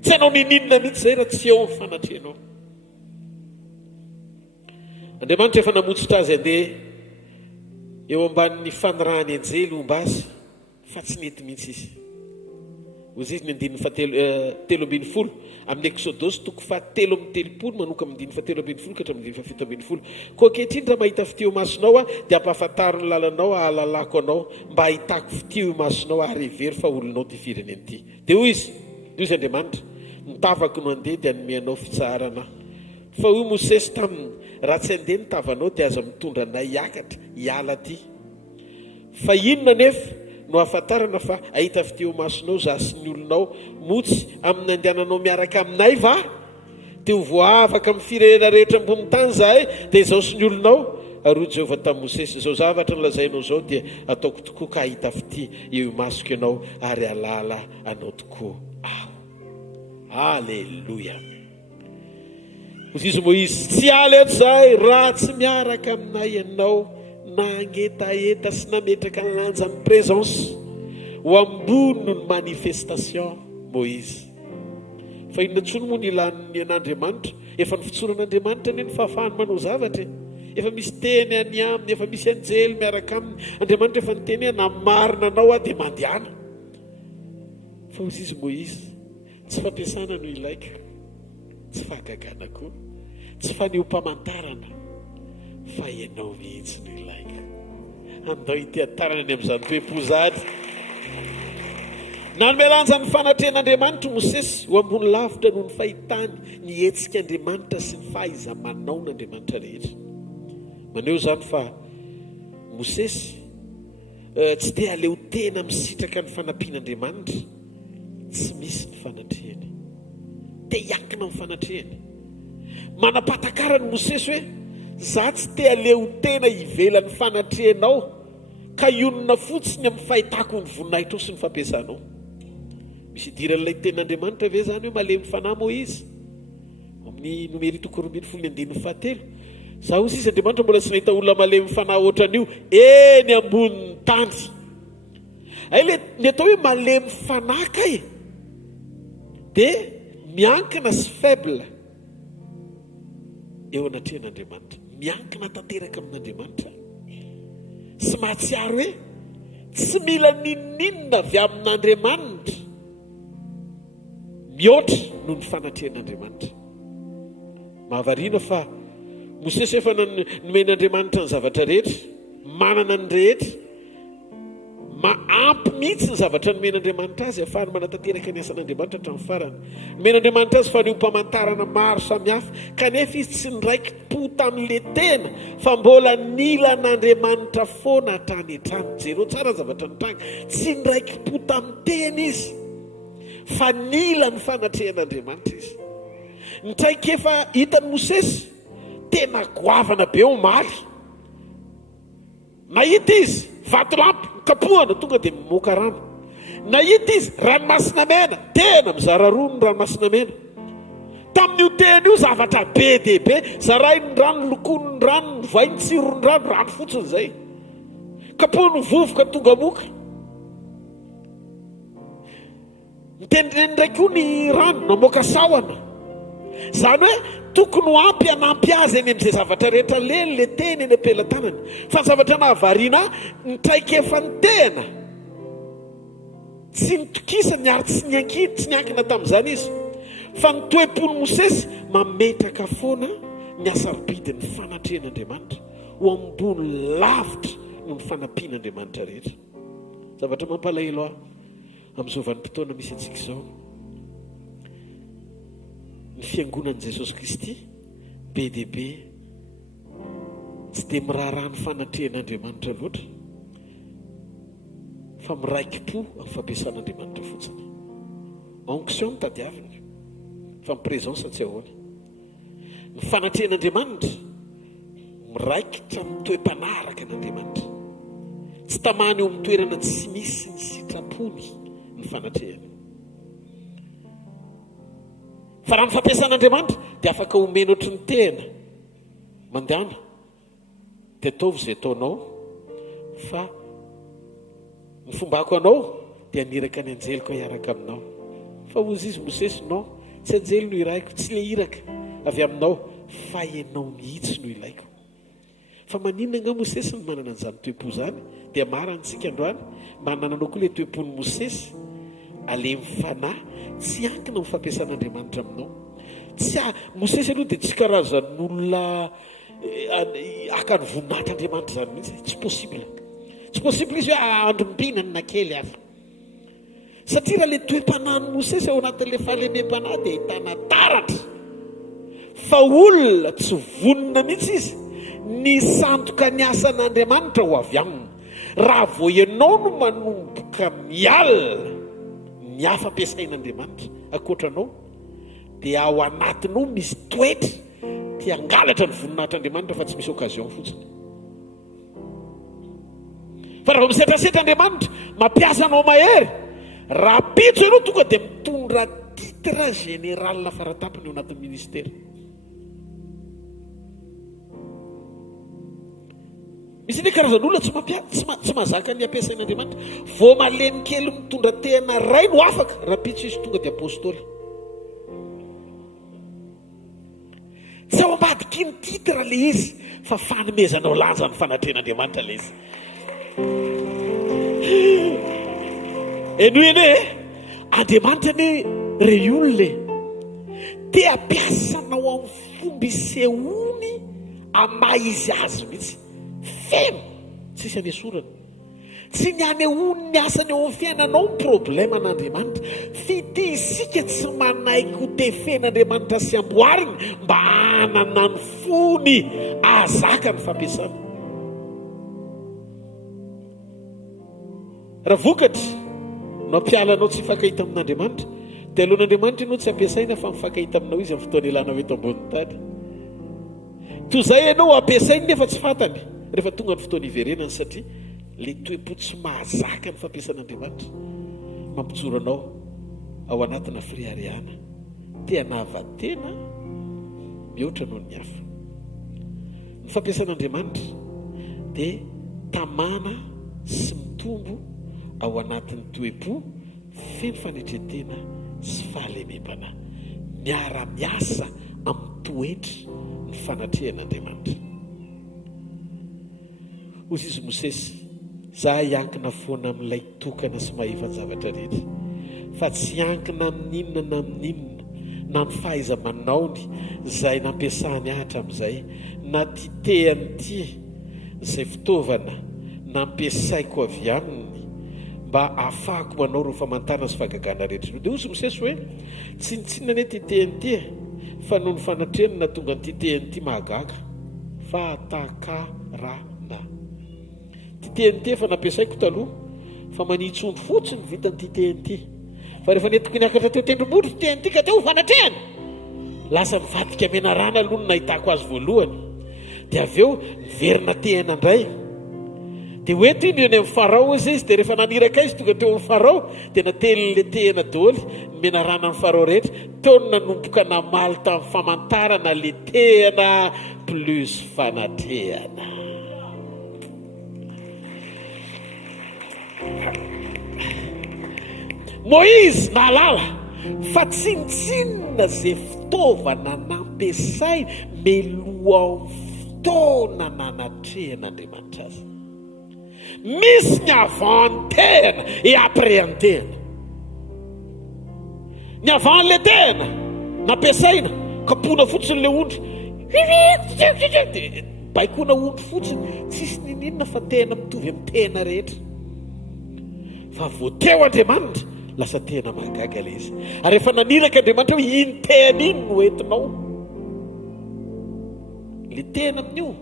tsy hanao nininona mihitsy zay raha tsy eo amin'ny fanatrehanao. Andriamanitra efa namotsitra azy andeha eo ambanin'ny fanirahany anjely homba azy, fa tsy nety mihitsy izy. Ozy izy ny andininy telo ambin'ny folo amin'ny Exodosy toko fahatelo amin'ny telopolo manoka amin'ny andininy fahatelo ambin'ny folo ka hatramin'ny andininy fafito ambin'ny folo. Koa ankehitriny raha mahita fitio masonao dia ampahafantaro ny lalanao, ahalalako anao mba ahitako fitio masonao ary hevery fa olonao ty fireneny ity. Dia hoy izy Andriamanitra, nitavako no andeha dia anomeanao fitsarana. Fa hoy Mosesy taminy, raha tsy andeha nitavanao dia aza mitondra anay hiakatra hiala aty. Fa inona nefa no ahafantarana fa ahita fiteo masonao za sy ny olonao motsy amin'ny andehananao miaraka aminay va? Dia ho voavaka amin'ny firenena rehetra ambony tany zahay dia izao sy ny olonao. Ary hoy Jehovah tamin'i Mosesy, izao zavatra nolazainao zao dia ataoko tokoa ka ahita fity eo masoko ianao ary alala anao tokoa aho. Halleluja! hozy izy Moizy, tsy aly eto zahay raha tsy miaraka aminay ianao nangetaheta sy nametraka ananja ny présence ho ambony no ny manifestation Moizy. Fa inona ntsony moa ny ilan'ny an'Andriamanitra, efa ny fitsoran'Andriamanitra ny fahafahany manao zavatra, efa misy teny any aminy, efa misy anjely miaraka aminy. Andriamanitra efa nyteny namarina anao a dia mandehana. Fa hozy izy Moizy, tsy fampiasana no ilaiko, tsy fahagagana koa, tsy faneho-pamantarana, fa ianao mihitsy no ilaiko. Andao itiatarana any amin'izany toe-po zany. Nanomelanja ny fanatrehan'Andriamanitra Mosesy ho ambony lavitra noho ny fahitany ny etsik'Andriamanitra sy ny fahaiza-manao n'Andriamanitra rehetra. Maneho zany fa Mosesy tsy te aleo tena misitraka ny fanampian'Andriamanitra, tsy misy ny fanatrehany, te hiankina ny fanatrehany. Manapatakarany Mosesy hoe za tsy te aleo tena hivela ny fanatrehanao ka ionona fotsiny amin'ny fahitako ny voninahitra sy ny fampiasanao. Misy idiran'ilay tenin'Andriamanitra ve zany hoe malemy fanahy Moizy? Amin'ny numerito 2:17 za hozy izy Andriamanitra mbola tsy nahita olona malemy fanahy ohatran'io eny ambonin'ny tany. Ay ny atao hoe malemy fanahy kay dia miankina sy faible eo anatrehan'Andriamanitra, miankina tanteraka amin'Andriamanitra, sy mahatsiaro hoe tsy mila ninninona avy amin'Andriamanitra mihoatra noho ny fanatrehan'Andriamanitra. Mahavariana fa Mosesy efa nomen'Andriamanitra ny zavatra rehetra, manana ny rehetra, ampy mihitsy ny zavatra nomen'Andriamanitra azy ahafahany manatanteraka ny asan'Andriamanitra hatramin'ny farany. Nomen'Andriamanitra azy fa neho-pamantarana maro samihafa, kanefa izy tsy niraikim-po tamin'ile tena, fa mbola nila n'Andriamanitra foana hatrany hatrany. Jereo tsara ny zavatra nitranga, tsy niraikim-po tamin'ny tena izy, fa nila ny fanatrehan'Andriamanitra izy. Nitraiky efa hitan'ny Mosesy tena goavana be omaly, nahita izy vatolampy kapohana tonga dia mimoaka rano, nahita izy ranomasina mena, tena mizara roa ny ranomasina mena. Tamin'io tena io zavatra be dia be, zarainy rano, lokon'ny rano, vainy tsiron'ny rano, rano fotsiny zay, kapohany vovoka tonga moka. Nitendreny ndraiky io ny rano namoaka sahona, zany hoe tokony ho ampy anampy azy eny amin'izay zavatra rehetra leny le teny eny am-pelantanany. Fa ny zavatra nahavariana nitraiky efa ny tena, tsy nitokisa niary tsy niankiny, tsy niankina tamin'izany izy, fa ny toe-pony Mosesy mametraka foana ny asarobidiny fanatrehan'Andriamanitra ho ambony lavitra noho ny fanampian'Andriamanitra rehetra. Zavatra mampalahelo aho amin'izao vanim-potoana misy antsika izao, ny fiangonan'i Jesosy Kristy be dia be tsy dia miraharaha ny fanatrehan'Andriamanitra loatra, fa miraiki-po amin'ny fampiasan'Andriamanitra fotsiny. Onction ny tadiaviny, fa ny présence tsy ahoana. Ny fanatrehan'Andriamanitra miraikitra amin'ny toe-panaraka n'Andriamanitra, tsy tamany eo amin'ny toerana tsy misy ny sitrapony ny fanatrehany. Fa raha ny fampiasan'Andriamanitra dia afaka omena ohatry ny tena mandehana, dia ataovy izay ataonao, fa ny fombako anao dia aniraka ny anjeliko hiaraka aminao. Fa hozy izy Mosesy, non, tsy anjely no iraiko, tsy le iraka avy aminao, fa ianao mihitsy no ilaiko. Fa maninona nga Mosesy ny manana an'izany toe-po zany? Dia marantsika androany manananao koa le toe-pony Mosesy, alemy fanahy, tsy ankina amin'ny fampiasan'Andriamanitra aminao. Mosesy aloha dia tsy karazan'olona aka ny voninahitr'Andriamanitra zany mihitsy, tsy possible. Tsy possible izy hoe androm-pinany na kely afa. Satria raha le toe-panahy Mosesy ao anatin'ilay fahalemem-panahy dia ahitana taratra fa olona tsy vonina mihitsy izy ny sandoka ny asan'Andriamanitra ho avy aminy. Raha vo ianao no manomboka mialina ny afa-piasain'Andriamanitra akoatranao, dia ao anatinao misy toetra ty angalatra ny voninahitr'Andriamanitra fa tsy misy occasion fotsiny. Fa raha misetrasetra Andriamanitra mampiasa anao mahery, raha pitso ianao tonga dia mitondra titre général faratapany ao anatin'ny ministera. misy ny karazan'olona tsy mahazaka ny ampiasain'Andriamanitra. Vao malemy kely mitondra tena ray no afaka raha pitso izy tonga dia apôstôly. Tsy ao ambadiky ny titra le izy fa fanomezanao lanja ny fanatrehan'Andriamanitra le izy. Enoy ene Andriamanitra ne re olona te ampiasanao amin'ny fomba isehony amaha izy azy mihitsy feno tsisy any esorana. Tsy ny anehoany ny asany eo amin'ny fiainanao ny problema an'Andriamanitra. Fity isika tsy manaiky ho tefen'Andriamanitra sy amboariny mba hanana ny fony ahazaka ny fampiasana. Raha vokatra no ampialanao tsy hifankahita amin'Andriamanitra dia alohan'Andriamanitra ianao tsy ampiasaina fa mifankahita aminao izy amin'ny fotoana ilana eto ambonin'ny tany. Toy izay ianao ampiasainy nefa tsy fantany rehefa tonga ny fotoana iverenany, satria le toe-po tsy mahazaka ny fampiasan'Andriamanitra mampijoro anao ao anatina firiariana tena havatena mihoatra noho ny hafa. Ny fampiasan'Andriamanitra dia tamana sy mitombo ao anatin'ny toe-po feno fanetretena sy fahalemem-panahy, miara-miasa amin'ny toetra ny fanatrehan'Andriamanitra. Hoy izy Mosesy, za hiankina foana amin'ilay tokana sy mahefan-javatra rehetra, fa tsy hankina amin'inona na amin'inona na ny fahaiza-manaony izay nampiasany ahatra amin'izay, na titehany ity izay fitaovana nampiasaiko avy aminy mba ahafahako manao ireo famantana sy fahagagana rehetra. Dia hoy Mosesy hoe tsy nitsinona ane titehany ity fa noho ny fanatreany na tonga ny titehany ity mahagaga, fahatakarana. Titehany ity efa nampiasaiko taloha fa manitsondro fotsiny vitany titehany ity, fa rehefa netiko niakatra teo tendrombohitra titehany ity ka teo fanatrehany, lasa mivadika menarana aloha no nahitako azy voalohany. Dia avy eo niverina tehana indray. Dia hoeto iny eny amin'ny Farao izy dia rehefa naniraka izy tonga teo amin'ny Farao dia natelin'le tehana daholo menarana ny Farao rehetra, teo no nanomboka namaly tamin'ny famantarana le tehana plus fanatrehana. Moïse nahalala fa tsy nitsinona izay fitaovana nampiasai meloha amin'ny fotoana nanatrehan'Andriamanitra azy. Misy ny avant-tena et après-tena. Ny avant-le tena nampiasaina kapoana fotsiny le ondry, baikona ondry fotsiny, tsisy ninina fa tena mitovy amin'ny tena rehetra. Fa voateo Andriamanitra lasa tena mahagaga le izy. Ary rehefa naniraka Andriamanitra hoe iny tena iny no entinao, le tena amin'io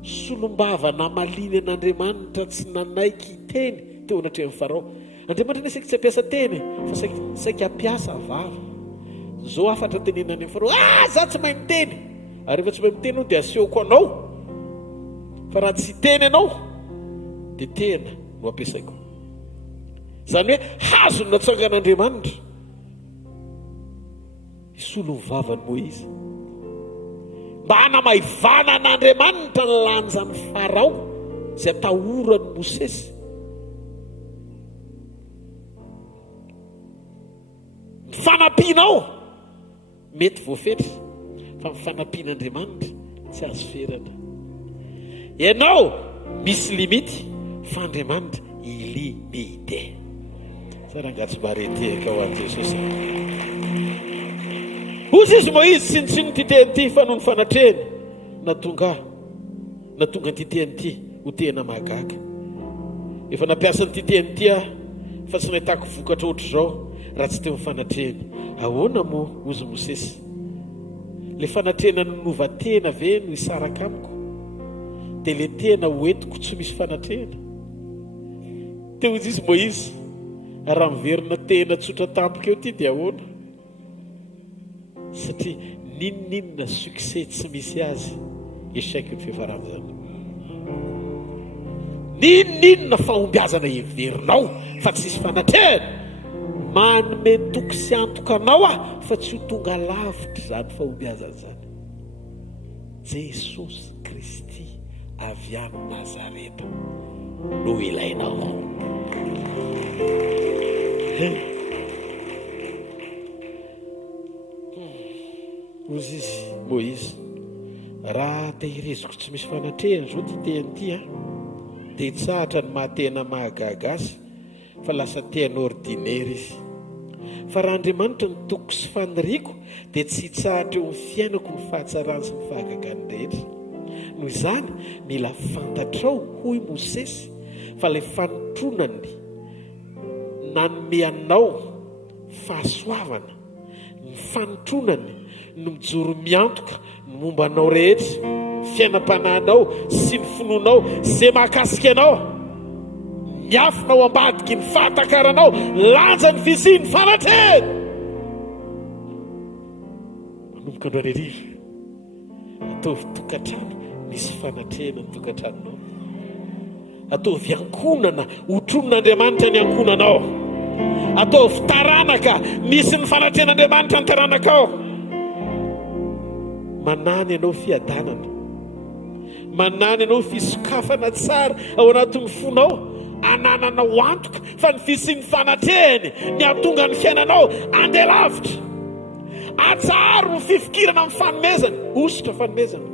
solombava namaliny an'Andriamanitra tsy nanaiky teny teo anatrehan'ny Farao. Andriamanitra ne saika tsy ampiasa teny fa saika ampiasa vava. Zao afatra tenenany amin'ny Farao, za tsy mahay miteny. Ary rehefa tsy mahay miteny dia asehoko anao, fa raha tsy teny anao dia tena no ampiasaiko. Zany hoe hazo no natsangan'Andriamanitra isolo ny vavany Moïse mba hanamaivana an'Andriamanitra ny lanjan'ny Farao izay atahorany Mosesy. Mifanampianao mety voafetra fa mifanampian'Andriamanitra tsy azo ferana. Ianao misy limity fa Andriamanitra illimité. Sarangatsy bareteka ho an'i Jesosy. Hozy izy Moïse sy nitsino titehany ity fa noho ny fanatrehany na tonga ny titehany ity ho tena mahagaga. Efa nampiasa ny titehany ity fa tsy nahitako vokatra ohatry izao raha tsy teo ny fanatrehany. Ahoana moa hozy Mosesy? Le fanatrehana nonova tena ve no hisaraka amiko? Dia le tena hoentiko tsy misy fanatrehana. Teo izy Moïse, raha miverina tena tsotra tampoka eo ity dia ahoana? Satria ninninona succès tsy misy azy échec ny fiafarany zany. Ninninona fahombiazana heverinao fa tsy misy fanatrehana, manome toky sy antoka anao fa tsy ho tonga lavitra zany fahombiazana zany. Jesosy Kristy avy any Nazareta no ilainao. Ozy izy Moïse, raha tehiriziko tsy misy fanatrehana zao ty teanyity dia tsahatra ny mahatena mahagaga azy fa lasa tena ordinaire izy. Fa raha Andriamanitra ny toko sy faniriako dia tsy tsahatra eo amin'ny fiainako ny fahatsarany sy ny fahagagany rehetra. Noho izany mila fantatrao hoy Mosesy fa ilay fanotronany nanome anao fahasoavana, ny fanotronany no mijoro miantoka ny momba anao rehetra, fiainam-panahinao sy ny finoanao izay mahakasika anao. Miafinao ambadiky ny fahatakaranao, lanja ny fisiany fanatrehana. Manomboka andro ariariva, ataovy tokantrano misy fanatrehana ny tokantranonao. Ataovy ankonana hotronon'Andriamanitra ny ankonanao. Ataovy taranaka misy ny fanatrehan'Andriamanitra ny taranakao. Manany ianao fiadanana, manany ianao fisokafana tsara ao anatin'ny fonao, anananao antoka fa ny fisiany fanatrehany ny atonga ny fiainanao andeha lavitra. Atsaro ny fifikirana amin'ny fanomezana, ositra fanomezana.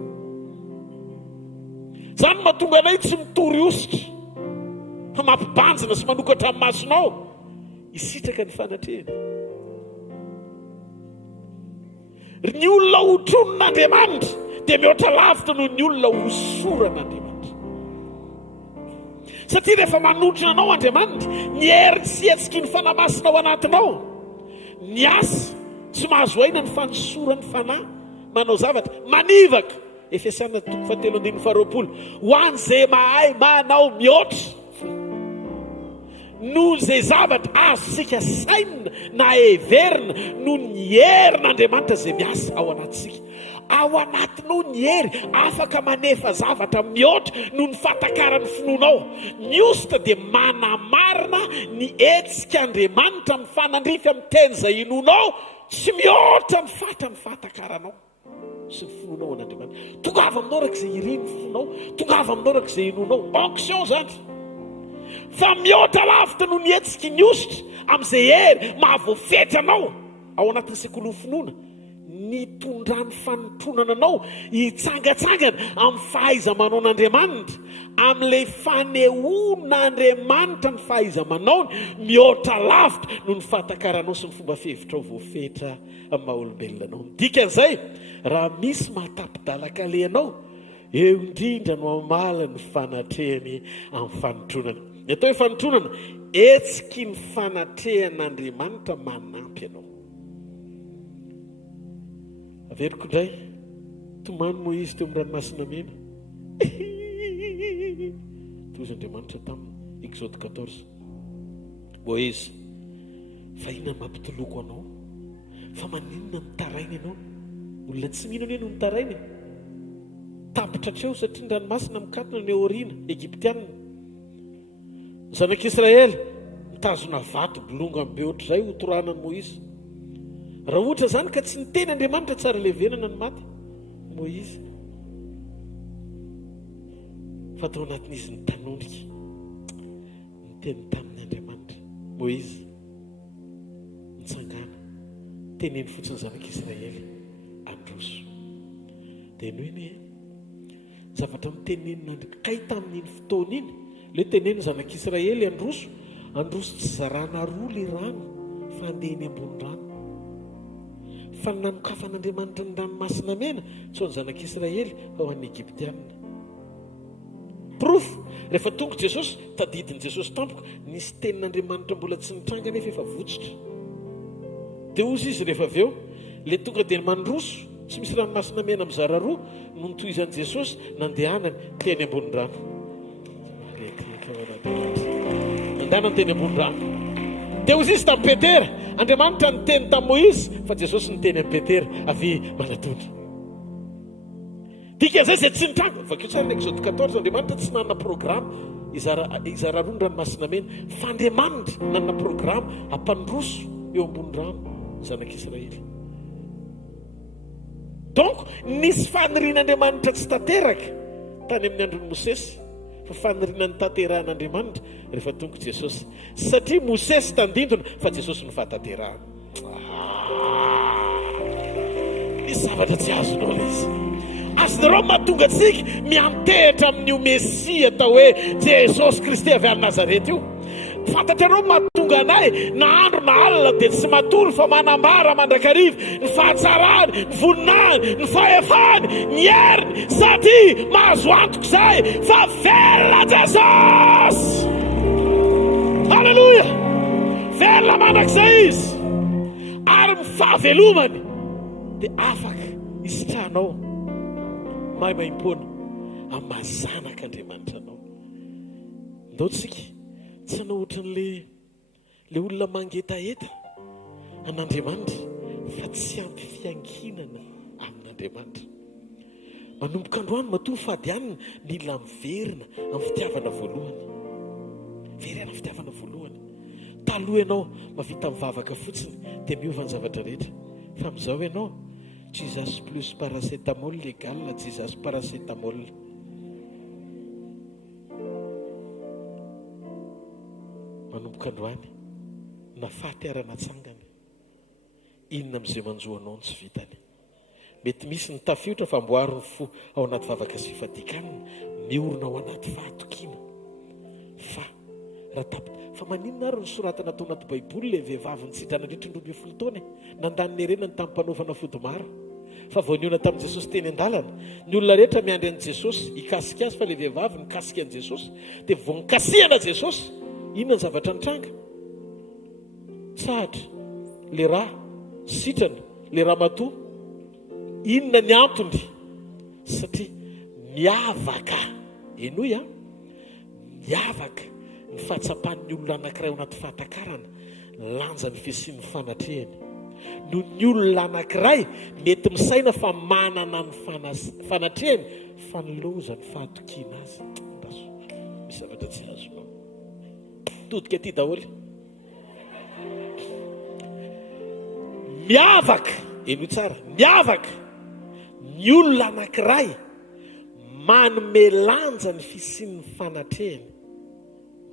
Zany mahatonga anay tsy mitory ositra, fa mampibanjina sy manokatra amin'ny masonao isitraka ny fanatrehany. Ny olona hotronon'Andriamanitra dia mihoatra lavitra noho ny olona hosoran'Andriamanitra. Satria rehefa manotrona anao Andriamanitra, ny hery sy hetsiky ny fanahy-masina ao anatinao, ny asa tsy mahazo aina ny fanosorany fanahy, manao zavatra manivaka. Efesiana 4:20 ho an'izay mahay manao mihoatra noho izay zavatra azontsika saina na heverina noho ny herin'Andriamanitra izay miasa ao anatsika. Ao anatinao ny hery afaka manefa zavatra mihoatra noho ny fatakaran'ny finoanao. Ny ositra dia manamarina ny etsik'Andriamanitra amin'ny fanandrify amin'ny teny izay inonao, tsy mihoatra ny fatra ny fatakaranao sy ny finoanao an'Andriamanitra. Tongava aminao rak'izay ireny ny finoanao, tongava aminao rak'izay inonao. Onction zany. Fa mihoatra lavitra no ny hetsiky ny ositra amin'izay hery mahavoafetra anao ao anatin'ny sekoly ny finoana. Ny tondrany fanotronana anao hitsangatsangana amin'ny fahaiza-manao n'Andriamanitra, amin'ilay fanehoan'Andriamanitra ny fahaiza-manaony mihoatra lavitra noho ny fatakaranao sy ny fomba fihevitra ao voafetra amin'ny maha-olombelona anao. Dikan'izay, raha misy mahatapidalaka lehanao, eo indrindra no amala ny fanatrehany amin'ny fanotronana. Ny atao hoe fanotronana, etsiky ny fanatrehan'Andriamanitra manampy anao. Averiko indray, tomany Moïse teo amin'ny ranomasina mena. Toy Andriamanitra tamin'ny Exode 14. Moïse, fa inona mampitoloko anao? Fa maninona mitaraina ianao? Olona tsy mihinana hoe no mitaraina. Tapitra treo satria ny ranomasina mikatona ny aoriana Egyptianina. Ny zanak'Israely mitazona vato bolongany be ohatr'izay hotoranan'i Moïse. Raha ohatra zany ka tsy niteny Andriamanitra tsara levenana ny maty Moïse, fa tao anatin'izy ny tanondrika ny teny tamin'ny Andriamanitra. Moïse nitsangana teneny fotsiny zanak'Israely androso. Dia noe zavatra mitenenina kay tamin'iny fotoana iny, le teneny zanak'Israely androso tsy zarana roa le rano fa andehany ambony rano. Fa nanokafan'Andriamanitra ny ranomasina mena tsy ho ny zanak'Israely fa ho an'ny Egyptianina. Proof, rehefa tonga Jesosy, tadidiny Jesosy tampoka, nisy tenin'Andriamanitra mbola tsy nitranga nefa efa votsitra. Dia ozy izy rehefa avy eo, le tonga dia mandroso, tsy misy ranomasina mena mizara roa, no nitohizan'i Jesosy nandehanany teny ambony rano. Nandehanany teny ambony rano. Dia ozy izy tamin'ny Petera, Andriamanitra ny teny tamin'i Moïse, fa Jesosy ny teny amin'ny Petera, avy manatony. Dikan'izay izay tsy nitranga, vakeo tsara ny Exode 14, Andriamanitra tsy nanana programa izara roa ny ranomasina mena, fa Andriamanitra nanana programa hampandroso eo ambony rano zanak'Israely. Donc nisy fanirian'Andriamanitra tsy tanteraka tany amin'ny androny Mosesy fa faniriana ny tanteran'Andriamanitra rehefa tonga Jesosy, satria Mosesy tandindona fa Jesosy no fahatanterahana. Ny zavatra tsy azonao izy. Azonareo mahatonga antsika miantehitra amin'io Mesia atao hoe Jesosy Kristy avy any Nazareta io. Fantatrareo mahatonga anay na andro na alina dia tsy matory fa manambara mandrakariva ny fahatsarany, ny voninany, ny fahefany, ny heriny, satria mahazo antoko izay fa velona Jesosy. Halleluja! Velona mandrakizay izy ary mifahavelomany dia afaka isitranao mahay maim-pona amin'ny mahazanak'Andriamanitra anao. Ndao tsika tsy anao ohatran'le olona mangetaheta an'Andriamanitra fa tsy ampy fiankinana amin'Andriamanitra. Manomboka androany matoa fadianina mila miverina amin'ny fitiavana voalohany. Verena amin'ny fitiavana voalohany. Taloha ianao mavita mivavaka fotsiny dia miova ny zavatra rehetra. Fa amin'izao ianao Jesus plus paracetamol légal, Jesus paracetamol. Manomboka androany na fahatiarana atsangany, inona amin'izay manjoanao tsy vitany. Mety misy ny tafiotra fa mboary ny fo ao anaty vavaka sy fifadikanina, miorina ao anaty fahatokiana. Fa maninona ary ny soratana atao anaty Baiboly le vehivavy nitsidrana nandritra ny 12 taona nandaniny herenany tamin'ny mpanaovana fody maro. Fa voaniona tamin'i Jesosy teny an-dalana, ny olona rehetra miandry an'i Jesosy hikasika azy, fa le vehivavy nikasika an'i Jesosy dia vao nikasihana Jesosy, inona ny zavatra nitranga? Tsahatra, le rà, sitrana, le rà matoa. Inona ny antony? Satria miavaka, enoy a, miavaka ny fahatsapan'ny olona anankiray ao anaty fahatakarana, lanja ny fisian'ny fanatrehany. No ny olona anankiray mety misaina fa manana ny fanatrehany fa niloza ny fahatokiana azy. Misy zavatra tsy azonao. Todika aty daholo. Miavaka, eno tsara, miavaka ny olona anankiray manome lanja ny fisian'ny fanatrehany.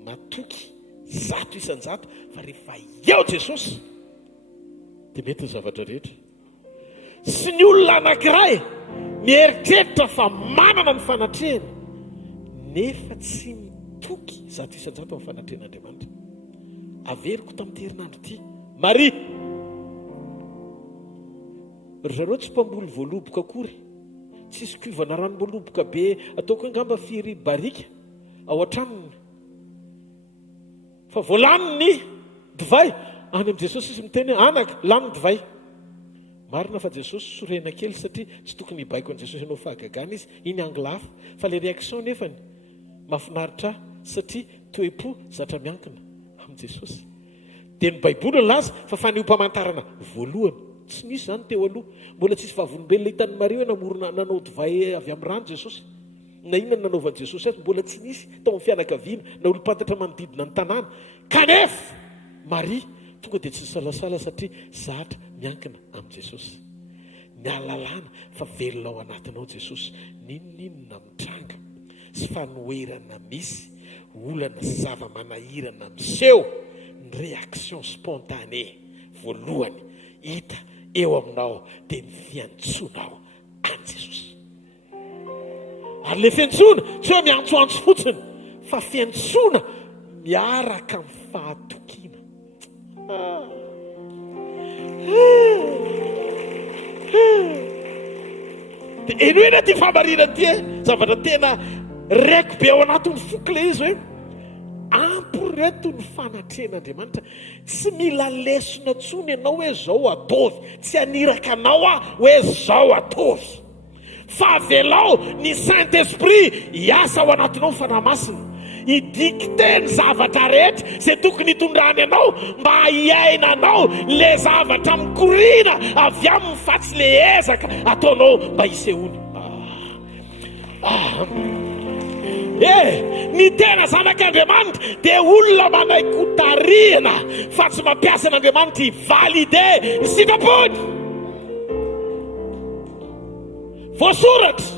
Matoky 100 isan-jato fa rehefa eo Jesosy dia mety ny zavatra rehetra. Sy ny olona anankiray mieritreritra fa manana ny fanatrehany nefa tsy mitoky 100 isan-jato amin'ny fanatrehan'Andriamanitra. Averiko tamin'ny herinandro ity, Maria, ry zareo tsy mpamboly voaloboka akory, tsisy kuivana ranom-boaloboka be ataoko angamba firy barika ao an-tranony, fa voalaniny ny divay. Any amin'i Jesosy izy miteny anaka lany divay. Marina fa Jesosy sorena kely satria tsy tokony hibaiko an'i Jesosy ianao fahagagana izy, iny anglafa. Fa le réaction nefany mahafinaritra satria toe-po zatra miankina amin'i Jesosy. Dia ny Baiboly laza fa faneom-pamantarana voalohany. Tsy nisy zany teo aloha. Mbola tsisy vavolombelona hitan'ny Maria namorona nanao divay avy amin'ny rano Jesosy. Na inona ny nanaovan'i Jesosy azy mbola tsy nisy tao amin'ny fianakaviana na olom-pantatra manodidina ny tanàna. Kanefa Maria tonga dia tsy salasala satria zatra miankina amin'i Jesosy. Mialalana fa velona ao anatinao Jesosy. Ninonina mitranga sy fanoherana misy, olana sy zava-manahirana miseho, ny réaction spontanée voalohany hita eo aminao dia ny fiantsonao any Jesosy. Ary le fiantsona tsy hoe miantsoantso fotsiny fa fiantsona miaraka amin'ny fahatokiana. Dia enoena ty famarina ty zavatra tena raiko be ao anatin'ny fokole izy hoe amporeto ny fanatrehan'Andriamanitra. Tsy mila lesona tsony ianao hoe zao ataovy, tsy aniraka anao hoe zao ataovy, fa avelao ny Saint-Esprit hiasa ao anatinao ny fanamasina, hidikte ny zavatra rehetra izay tokony hitondrany ianao mba hiaina anao le zavatra mikorina avy amin'ny fatsy le ezaka ataonao mba hisehoany. Ny tena zanak'Andriamanitra dia olona manay-kotarihana fa tsy mampiasa an'Andriamanitra hivalide ny sitrapony. Voasoratra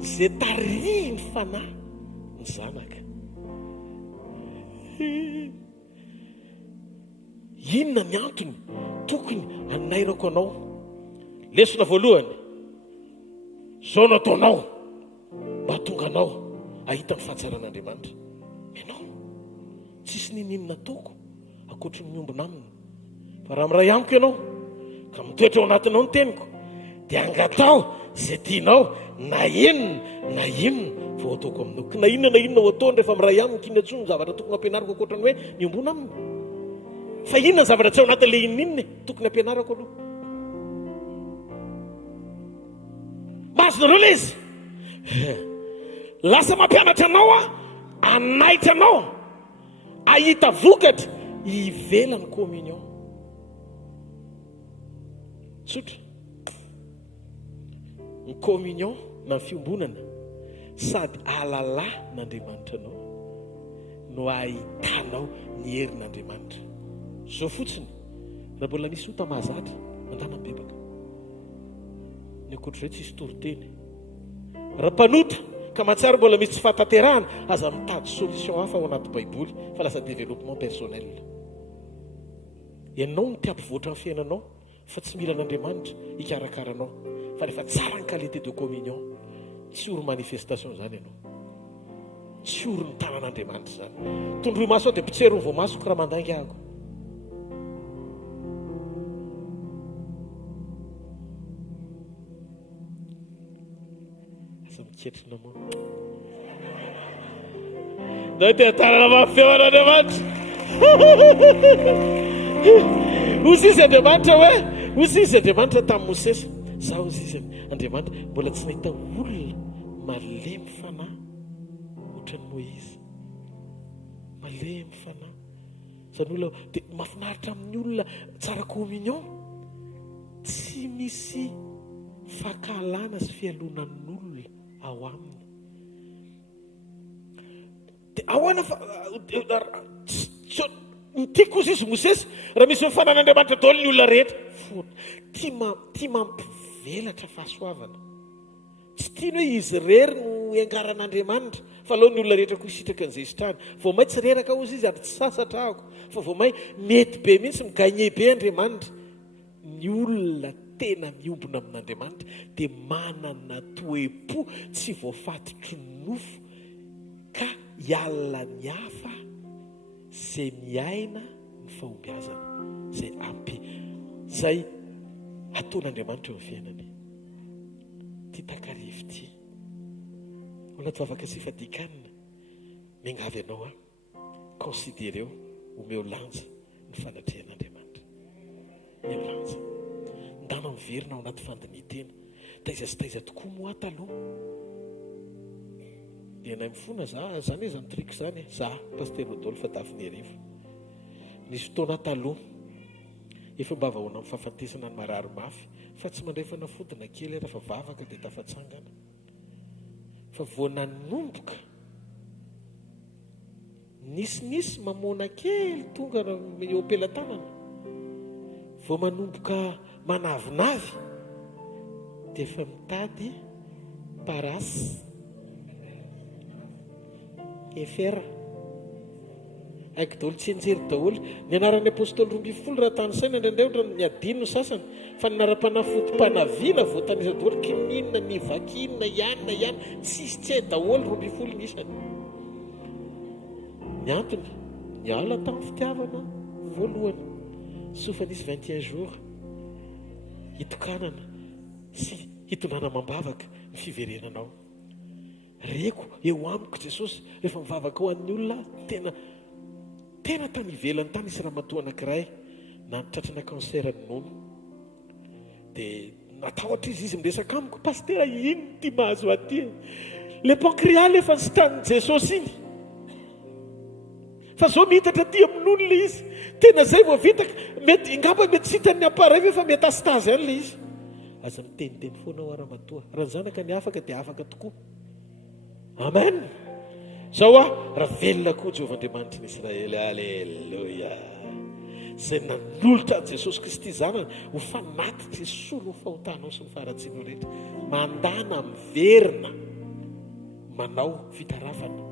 zay tarihy ny fanahy ny zanaka. Inona ny antony tokony anairako anao? Lesona voalohany, zao nataonao mba tonga anao ahita ny fahatsaran'Andriamanitra. Ianao tsisy ninona nataoko ankoatra ny miombona aminy, fa raha miray amiko ianao ka mitoetra ao anatinao ny teniko dia angatao zay tianao, na inona vao ataoko aminao. Na inona ho ataony rehefa miray aminy kina tsony zavatra tokony ampianarako ankoatra ny hoe miombona aminy. Fa inona ny zavatra tsy ao anatin'ilay inona tokony ampianarako aloha. Masonareo lay izy lasa mampianatra anao anaitra anao ahita vokatra ivelany communion. Sotra ny communion na ny fiombonana sady alalàn'Andriamanitra anao no ahitanao ny herin'Andriamanitra. Zao fotsiny raha mbola misy ota mahazatra mandana bebaka ny ankoatr'izay tsisy toriteny. Raha mpanota ka mahatsara mbola misy tsy fahatanterahana aza mitady solution hafa ao anaty baiboly fa lasa développement personnel. Ianao no tiampivoatra amin'ny fiainanao fa tsy mila an'Andriamanitra hikarakaranao, fa rehefa tsara ny qualité de communion tsy oro manifestation zany ianao, tsy oro ny tanan'Andriamanitra zany. Tondroy maso aho dia pitsery ny voamasoko raha mandangy ahako. Miketrina moa da te tanana mafeon'Andriamanitra. Osisy Andriamanitra hoe osisy Andriamanitra tamin'ny Mosesy, za osisy Andriamanitra mbola tsy nahita olona malemy fanahy ohatran'ny Moïse. Malemy fanahy zany olona dia mahafinaritra amin'ny olona tsara communion, tsy misy fakalana sy fialonan'olona ao aminy. Ahoana tiako kosa izy Mosesy raha misy mifanan'Andriamanitra daholo ny olona rehetra tia mampivelatra fahasoavana. Tsy tiany hoe izy rery no iangaran'Andriamanitra fa aleo ny olona rehetra koa isitraka an'izay sitrany. Vao may tsy reraka ozy izy ary tsy sasatra ako, fa vao may mety be mihitsy migagné be Andriamanitra. Ny olona tena miombona amin'Andriamanitra dia manana toe-po tsy voafatotry ny nofo ka hiala ny hafa zay miaina ny fahombiazana zay ampy zay ataon'Andriamanitra eo fiainany. Ty takarivo ty ao anaty vavaka sy fadikanina miangavy ianao considéreo omeo lanja ny fanatrehan'Andriamanitra. Meo lanja ndana miverina ao anaty fandinitena taiza sy taiza tokoa moa taloha dia nay mifona zany hoe zany triko zany za paster Rodolphe Dafiny Arivo nisy fotoana taloha efa mba vahoana amin'ny fahafatesana ny marary mafy fa tsy mandray fanafodina kely rehefa vavaka dia tafatsangana fa vao nanomboka nisy mamona kely tonga eo am-pelantanana vao manomboka manavinavy dia efa mitady parasy efera haiko daholo tsy enjery daholo ny anaran'ny apôstôly 12 raha tany saina indraindray ohatra ny adino ny sasany fa ny nara-panafotym-panaviana vao tanisa daholo kininina ny vakinina ihany tsisy tsy hay daholo 12 ny isany. Ny antony niala tamin'ny fitiavana voalohany sofa nisy 21 jours hitokanana sy hitonana mambavaka ny fiverenanao. Reko eo amiko Jesosy rehefa mivavaka ho an'ny olona tena tany ivelany tany isy ramatoa anankiray nanitratrana kansera ny nono dia natahotra izy miresaka amiko, pastera ino ty mahazo aty le pancréas efa ny sitan'ny Jesosy iny fa zao mihitatra ty amin'olo le izy tena zay vao vitaka mety ingamba mety tsy hitany appareil fa métastase any le izy. Aza miteniteny foana ao ara-matoa raha ny zanaka ny afaka dia afaka tokoa. Amen. Zao raha velona koa Jehovahandriamanitra ny Israely. Alleluia. Zay nanolotra Jesosy Kristy zanany ho fanatitra solo ny fahotanao sy ny faharatsianao rehetra mandana miverina manao fitarafana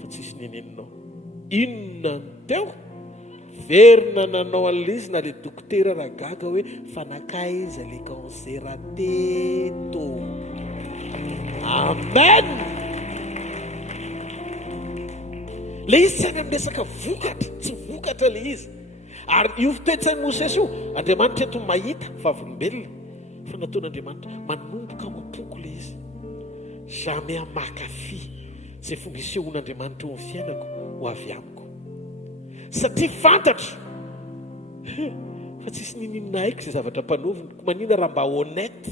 fa tsisy neneninao. Inona ny teo? Verina nanao an'ilay izy na le dokotera ragaga hoe fanakaiza le kansera teto. Amen. Le izy tsy any amresaka vokatra, tsy vokatra le izy. Ary io fitoetsany Mosesy io, Andriamanitra eto mahita vavolombelona fa nataon'Andriamanitra manomboka mapoko le izy. Jamais amakafy zay fomba isehoan'Andriamanitra eo amin'ny fiainako ho avy amiko. Satria fantatro fa tsisy ninina haiko zay zavatra mpanaoviny. Manina raha mba honnête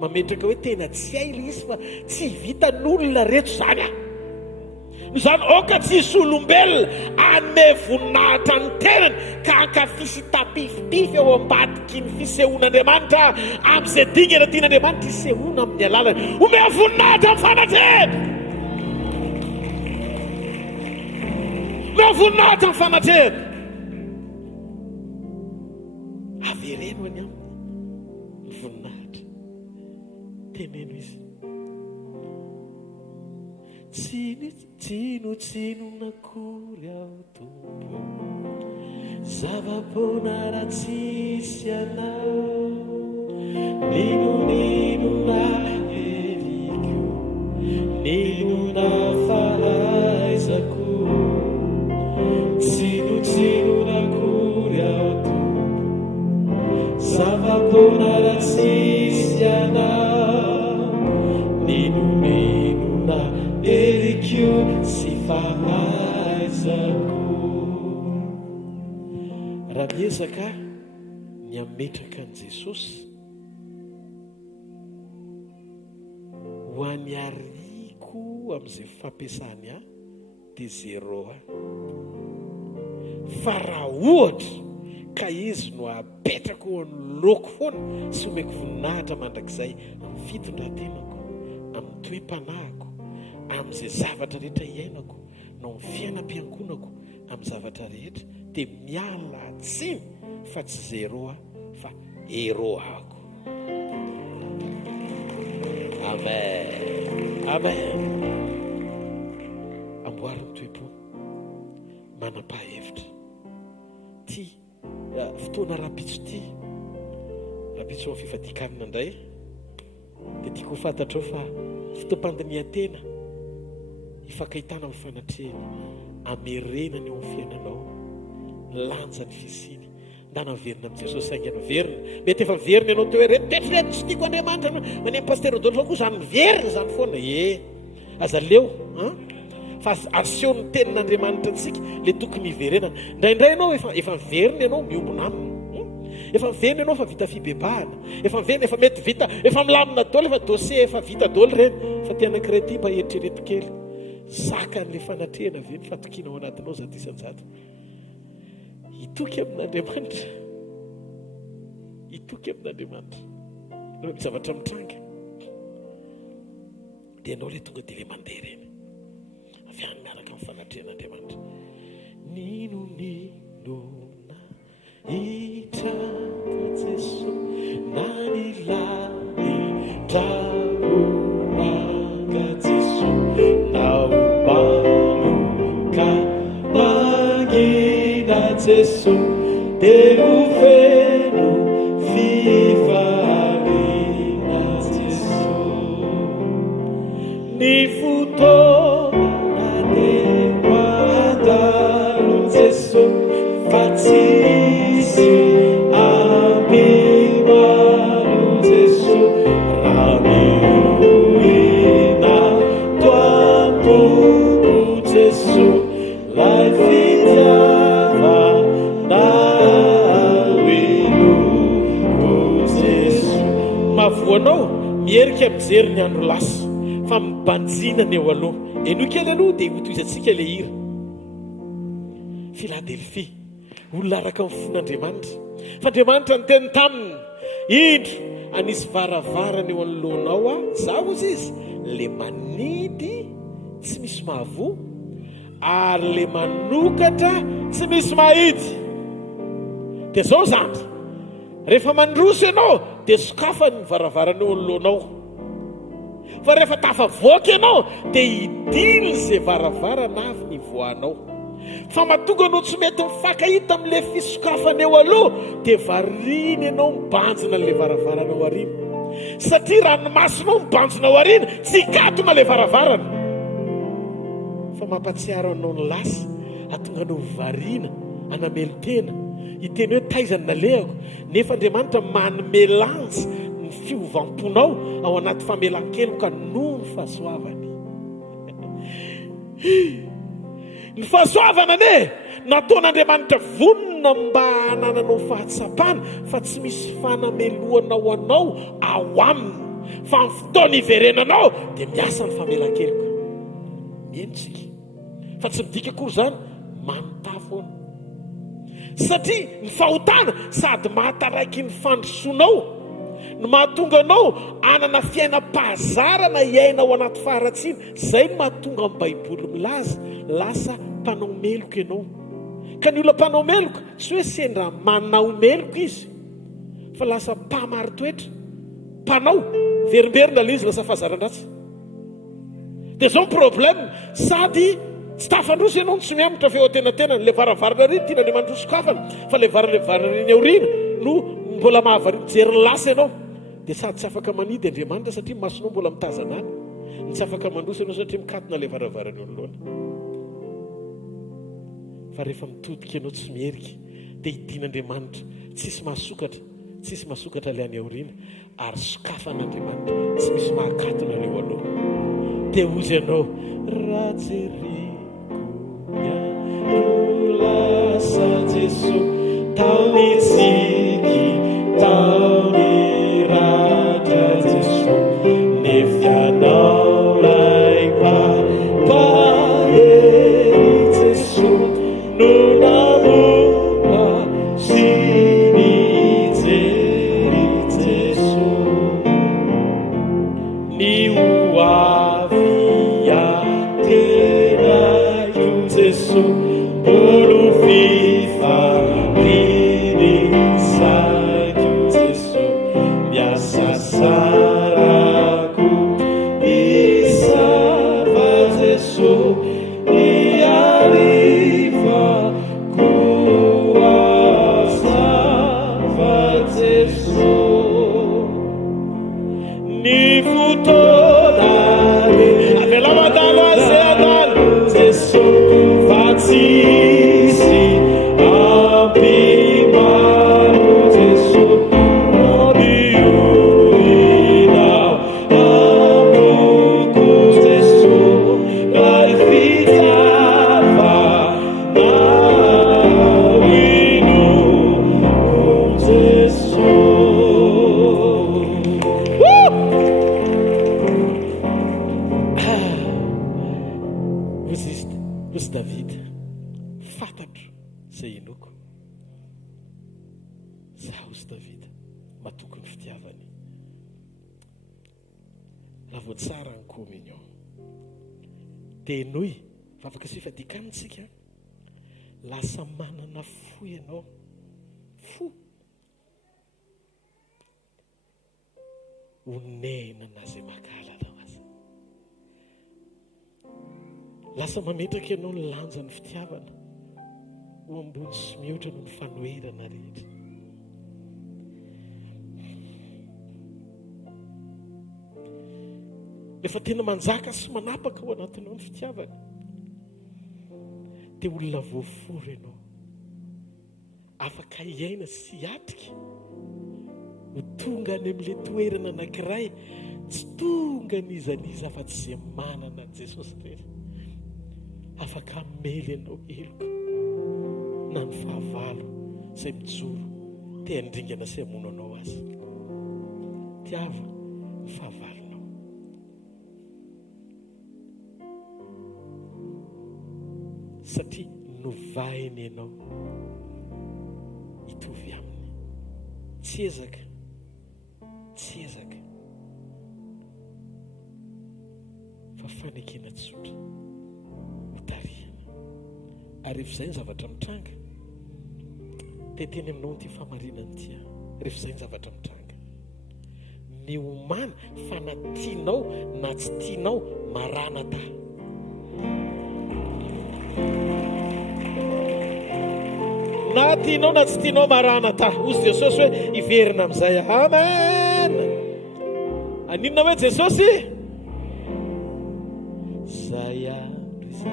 mametraka hoe tena tsy hay le izy fa tsy vitan'olona reto zany zany oka tsisy olombelona ame voninahitra ny tenany ka ankafisy tapifipify eo ambadiky ny fisehoan'Andriamanitra amin'izay dingana tian'Andriamanitra isehoana amin'ny alalany. Ome voninahitra amin'ny fanatrehana, ome voninahitra amin'ny fanatrehana. Avereno any aminy ny voninahitra, teneno izy. Tsinotsinonakory ao tompo, zava-pona raha tsisy anao, ninonina heriko, ninona fahaizako. Tsinotsinonakory ao tompo, zava-pona raha tsisy anao, ninonina heriko sy fahaizako. Raha miezaka ny ametraka an' Jesosy ho any ariko amin'izay fampiasany dia zero fa raha ohatra ka izy no apetraka ho anoloko foana sy omeko voninahitra mandrakizay amin'ny fitondratenako, amin'ny toe-panahiko, amin'izay zavatra rehetra iainako, no amin'ny fiainam-piankonako amin'ny zavatra rehetra, dia miala tsiny fa tsy zero fa ero ako. Amen. Amen. Amboariny toe-po manam-pahevitra ty fotoana rapitso ty rapitso amin'ny fifadikanina indray dia tiako ho fantatrao fa fotoam-pandinian-tena ifankahitana amin'ny fanatrehana amerenany eo amin'ny fiainanao, lanja ny fisiny ndana verina amin'i Jesosy saingana verina. Mety efa verina ianao teo hoe retetreto tsy tiako Andriamanitra many pasteur Rodolphe fa koa zany verina zany foana. Aza leo fa aseho ny tenin'Andriamanitra antsika le tokony hiverenana. Indraindray ianao efa verina ianao miombona aminy, efa miverina ianao fa vita fibebahana, efa miverina efa mety vita, efa milamina dolo, efa dossier efa vita dolo reny, fa ty anankiray ty mba eritrereto kely saka n'le fanatrehana ve ny fatokina ao anatinao zato isan-jato. Itoky amin'Andriamanitra, itoky amin'Andriamanitra rehefa zavatra mitranga dia ianao le tonga dia le mandeha reny avy any miaraka amin'ny fanatrehan'Andriamanitra. Ninonina hitranga Jesosy na ny lany tramonanga Jesosy na omaloka magina Jesosy dia ho feno fivaliana Jesosy. Ny fotoana dia guardalo Jesosy fa tsisy ambimaro Jesosy raha mihoina toampoko Jesosy lay mavoanao mierika mijery ny andro lasa fa mibanjinana eo aloha eno kely aloha dia hotoizantsika le hira Philadelphie olona araka amin'ny fon'Andriamanitra fa Andriamanitra ny teny taminy indro anisy varavarana eo anoloanao zaho ozy izy le manidy tsy misy mahavoa ary le manokatra tsy misy mahidy. Dia zao zany rehefa mandroso ianao dia sokafany ny varavarana eo anoloanao. fa rehefa tafavoaka ianao dia idily zay varavarana avy ny voanao. Fa mahatonga anao tsy mety mifakahita amin'ilay fisokafana eo aloha dia variana ianao mibanjina n'ilay varavaranao ariana, satria ranomasonao mibanjina ao ariana tsy ikatona ilay varavarana. Fa mampatsiaro anao ny lasa atonga anao variana anamelo tena, iteny hoe taizany nalehako, nefa Andriamanitra manome lanja ny fiovamponao ao anaty famelan-kelo ka noho ny fahasoavany. Ny fahasoavana ne nataon'Andriamanitra vonona mba hanananao fahatsapana, fa tsy misy fanameloana ho anao ao aminy, fa ny fotoana iverenanao dia miasa ny famelan-keloka. Mientsika fa tsy midika akory izany manontany foana, satria ny fahotana sady mahataraiky ny fandrosoanao no mahatonga anao anana fiainam-pahazarana iaina ao anaty faharatsiana. Izay no mahatonga amin'ny Baiboly milaza lasa mpanao meloka ianao. Ka ny olona mpanao meloka tsy hoe sendra manao meloka izy, fa lasa mpamary toetra, mpanao verimberina ilay izy, lasa fahazaran-dratsy. Dia zao ny problème, sady tsy tafandroso ianao ny tsy miamotra feo tenatena. Le varavarana riny tiana le mandrosokafana, fa le varavarana riny aoriana no mbola mahavarina jery lasa ianao. Dia sady tsy afaka manidy Andriamanitra satria masonao mbola mitazana any, ny tsy afaka mandroso ianao satria mikatona le varavarana eo anoloana. Fa rehefa mitodika ianao tsy mierika dia hidian'Andriamanitra, tsisy mahasokatra ilay any aoriana, ary sokafan'Andriamanitra tsy misy mahakatona leo aloha. Dia ozy ianao raha jeriko lasa Jesosy tao ny tsiky, tao ny ratra Jesosy, nefianao ray pahery Jesosy, no namomba sy nijery Jesosy, ny oavia tena io Jesosy, olo fifaliny saio Jesosy, miasa sarako isava Jesosy, iariva kuasava Jesosy, ny fotoanany avela madalo aze adalo Jesosy, fa tsisy ampimaro Jesosy, amiorinao amoko Jesosy, ray fitiava naino con Jesosy. Ozy Davida fantatro izay enoko. Zaho ozy Davida matoky ny fitiavany. Raha vao tsara ny communion dia enoy fa afaka sy fadikanitsika, lasa manana fo ianao, fo onenana zay makahalalao azy, lasa mametraka ianao ny lanja ny fitiavana ho ambony sy mihoatra noho ny fanoherana rehetra. Rehefa tena manjaka sy manapaka ao anatinao ny fitiavana dia olona voafory ianao, afaka iaina sy atrika ho tonga any amin'ilay toerana anankiray tsy tonga nizaniza fa tsy izay manana an Jesosy rehetra. Afaka mely ianao heloka na ny fahavalo izay mijoro te handringana sy hamono anao azy. Tiava ny fahavalonao, satria novainy ianao hitovy aminy. Tsy ezaka fa fanekena tsotra ho tarihana. Ary rehefa izay ny zavatra mitranga, teteny aminao ty famarinany tia. Rehefa izay ny zavatra mitranga, ny omana fa na tianao na tsy tianao maranata. Na tianao na tsy tianao maranata. Ozy Jesosy hoe iverina amin'izay. Amen. Aninona hoe Jesosy? Zay andro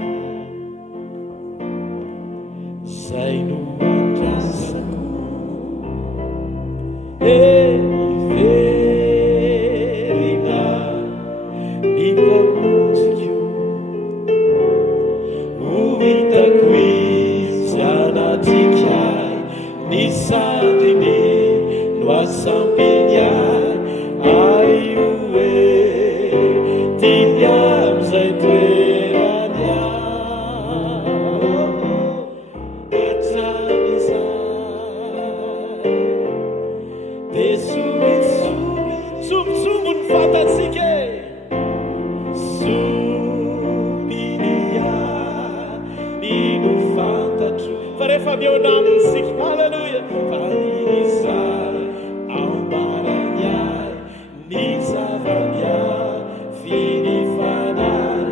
izay no mandrasako iverina ny mpamonjiko ho hitako izy anatikay ny sandriny no asampiny ay oe tiny am'izay toerany sombitsombo ny fantatsika sominia ny no fantatro fa rehefa mionaminy sika. Halleluja. Fa izay ambarany ay ny zavany ay finifanay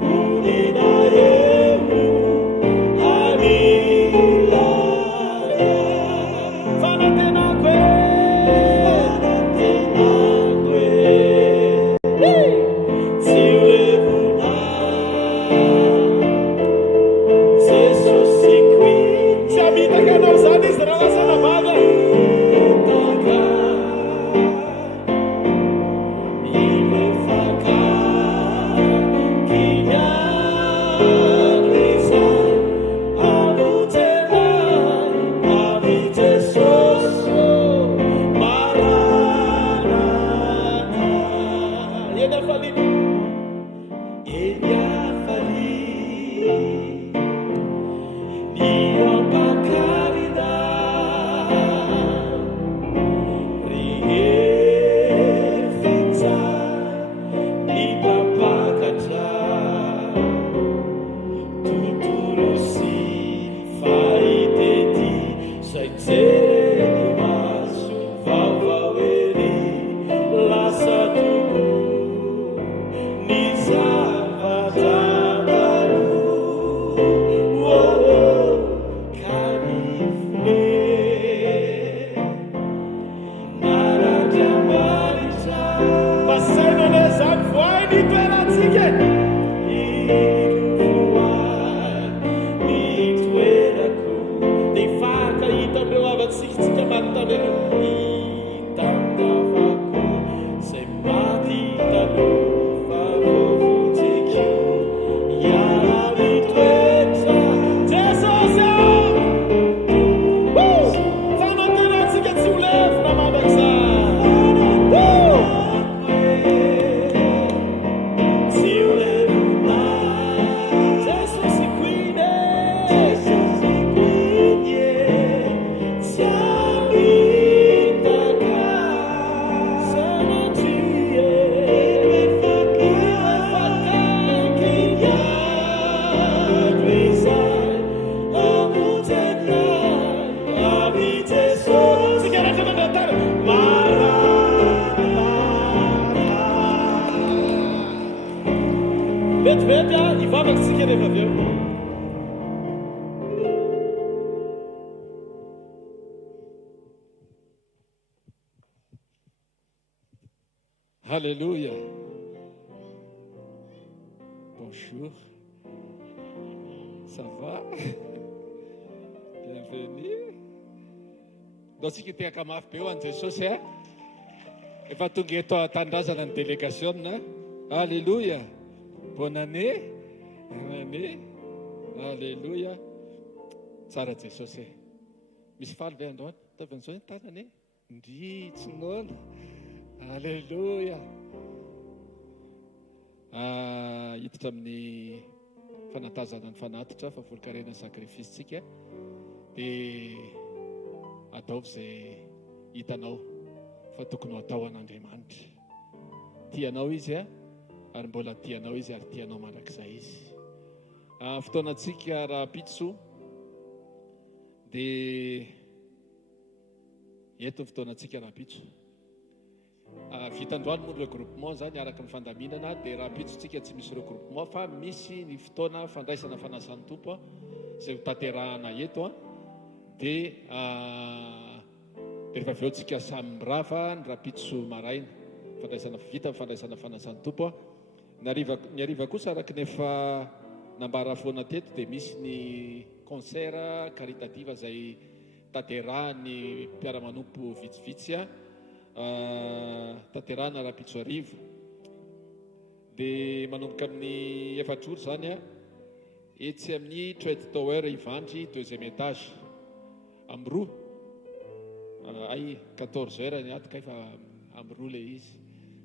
onina eo anilaya fanantenako tsy olevona Jesosy qui tsy amitaka anao zany izy raha lasana bava mitaka imefaka kinyandro izay amotenay avy Jesosy maranata. Eny afaliny eny afaliny ny ampakarina rehefintsay ny mpapakatra tontolo sy fahitety zay jereny maso vaovaoery lasa toko ny zavatra maro ka nifone narandriamanitra pasaina le zany voay ny toerantsika irovoay ny toerako de fakahita amreo avantsikatsika manontany hitandavako zay maty talova vovotsiko iara mitoetra Jesosy fanantenantsika tsy olevina mamazay tsy olevina Jesosy quine Jesosy quine tsy amitaka sanatrie fakakiniandro izay amotenay avy Jesosy tsika raka mandatara maranata. Vetivety ivavaka tsika rehefa avy eo. Alléluia. Bonjour. Ça va? Bienvenue. Dotsika tiaka mafy be ho an'i Jesosy a. Efa tonga eto tandrazana ny délégation na. Alléluia. Bonne année. Bonne année. Alléluia. Tsara Jesosy. Misy faly be androany. Tavan'izao ny tanany. Ndritsinona. Alléluia. Hiditra amin'ny fanatazana ny fanatitra fa voakarena sakrifisitsika dia ataovy izay hitanao fa tokony ho atao an'Andriamanitra. Tianao izy ary mbola tianao izy ary tianao mandrakizay izy. Fotoanantsika raha pitso dia eto ny fotoanantsika raha pitso. vitandroany moa regroupement zany araka ny fandaminana dia raha pitsotsika tsy misy regroupement fa misy ny fotoana fandraisana fanasany tompo a izay ho tanterahana eto a dia rehefa avy eo tsika samy mirava ny rapitso maraina fandraisana vita fandraisana fanasany tompo a ny ariva kosa araka nefa nambara foana teto dia misy ny concert caritative izay tanterahany mpiaramanompo vitsivitsy a tanterahana rapitso arivo dia manomboka amin'ny efatr'oro zany a etsy amin'ny Trade Tower Ivandry deuxième étage amin'ny roa ay 14 heures ny ato kaifa amin'ny roa le izy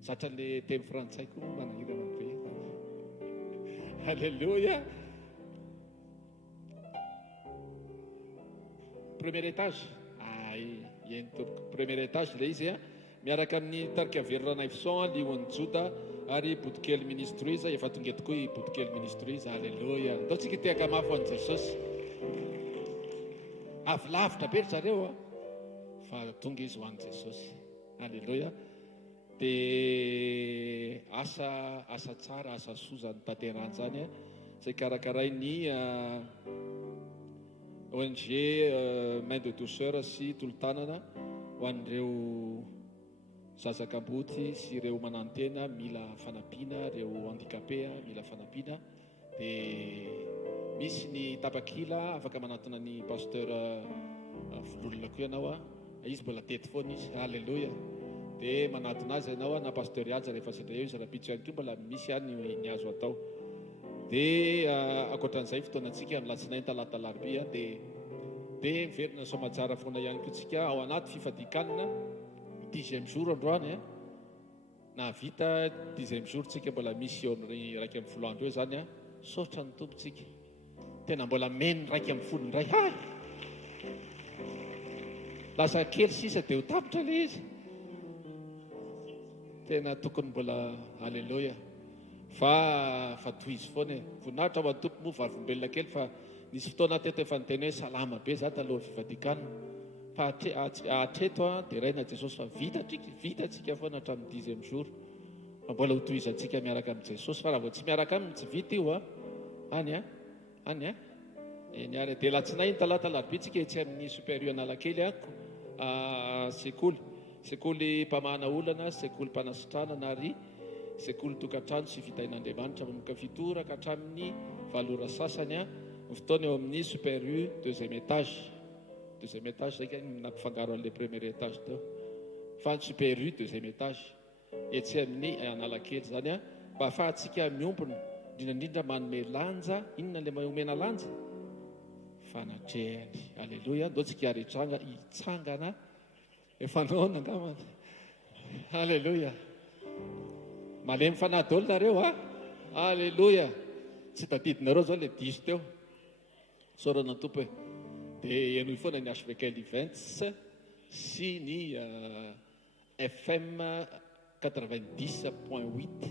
zatra le teny frantsay koa manahirana be halleluja premier étage ay eny tompoko premier étage le izy a miaraka amin'ny tarika verona ifson lioan'ny joda ary botikely ministre izy efa tonga tokoa i botikely ministre izy halleluja ataotsika teaka mafy ho an'i jesosy avilavitra be ry zareo a fa tonga izy ho an'i jesosy halleluja dia asa tsara asa soa zany tanterahany zany a izay karakaray ny ONG main de douceur sy tolotanana ho an'ireo zazakamboty sy ireo manantena mila fanampiana ireo handicapé mila fanampiana dia misy ny tapakila afaka manatona ny pasteur vololona koa ianao a izy mbola tety foana izy halleluja dia manatona azy ianao a na pasteur aja rehefa sendra eo izy rapitso ihany koa mbola misy ihany ny azo atao dia akoatran'izay fotoanantsika milatsinainy talata larobia dia miverina somatsara foana ihany koa tsika ao anaty fifadikanana 10e jour androany na vita 10e jour tsika mbola misy eo ny raiky amin'ny folo andro eo zany a sotra ny tompontsika tena mbola meny raiky amin'ny folo ndray lasa kely sisa dia ho tapitra le izy tena tokony mbola halleluja fa toy izy foana voninahitra ao an'ny tompo moa valivombelona kely fa nisy fotoana teto efa niteny hoe salama be za taloha fifadikana fa atreto dia raina jesosy fa vita tsika foana hatramin'ny 10e jour fa mbola ho tohizantsika miaraka amin'i jesosy fa raha vao tsy miaraka aminy tsy vita io any niary dia latsinainy talata larobitsika etsy amin'ny supérieur analakely sekoly mpamahana olana sekoly mpanasitranana ary sekoly tokantrano sy fitahin'andriamanitra mamoka fitoraka hatramin'ny valora sasany ny fotoana eo amin'ny supérieur deuxième étage zay nampifangaro an'le premier étage teo fa ny supérieur deuxième étage etsy amin'ny analakely zany mba ahafahantsika miompona indrindrandrindra manome lanja inona le omena lanja fanatrehany halleluja ndao tsika aretranga hitsangana efa naona ngamana halleluja malemy fanahy olonareo halleluja tsy tadidinareo zao le diso teo sorana tompo e dia enoy foana ny HVKL Events sy ny FM 90.8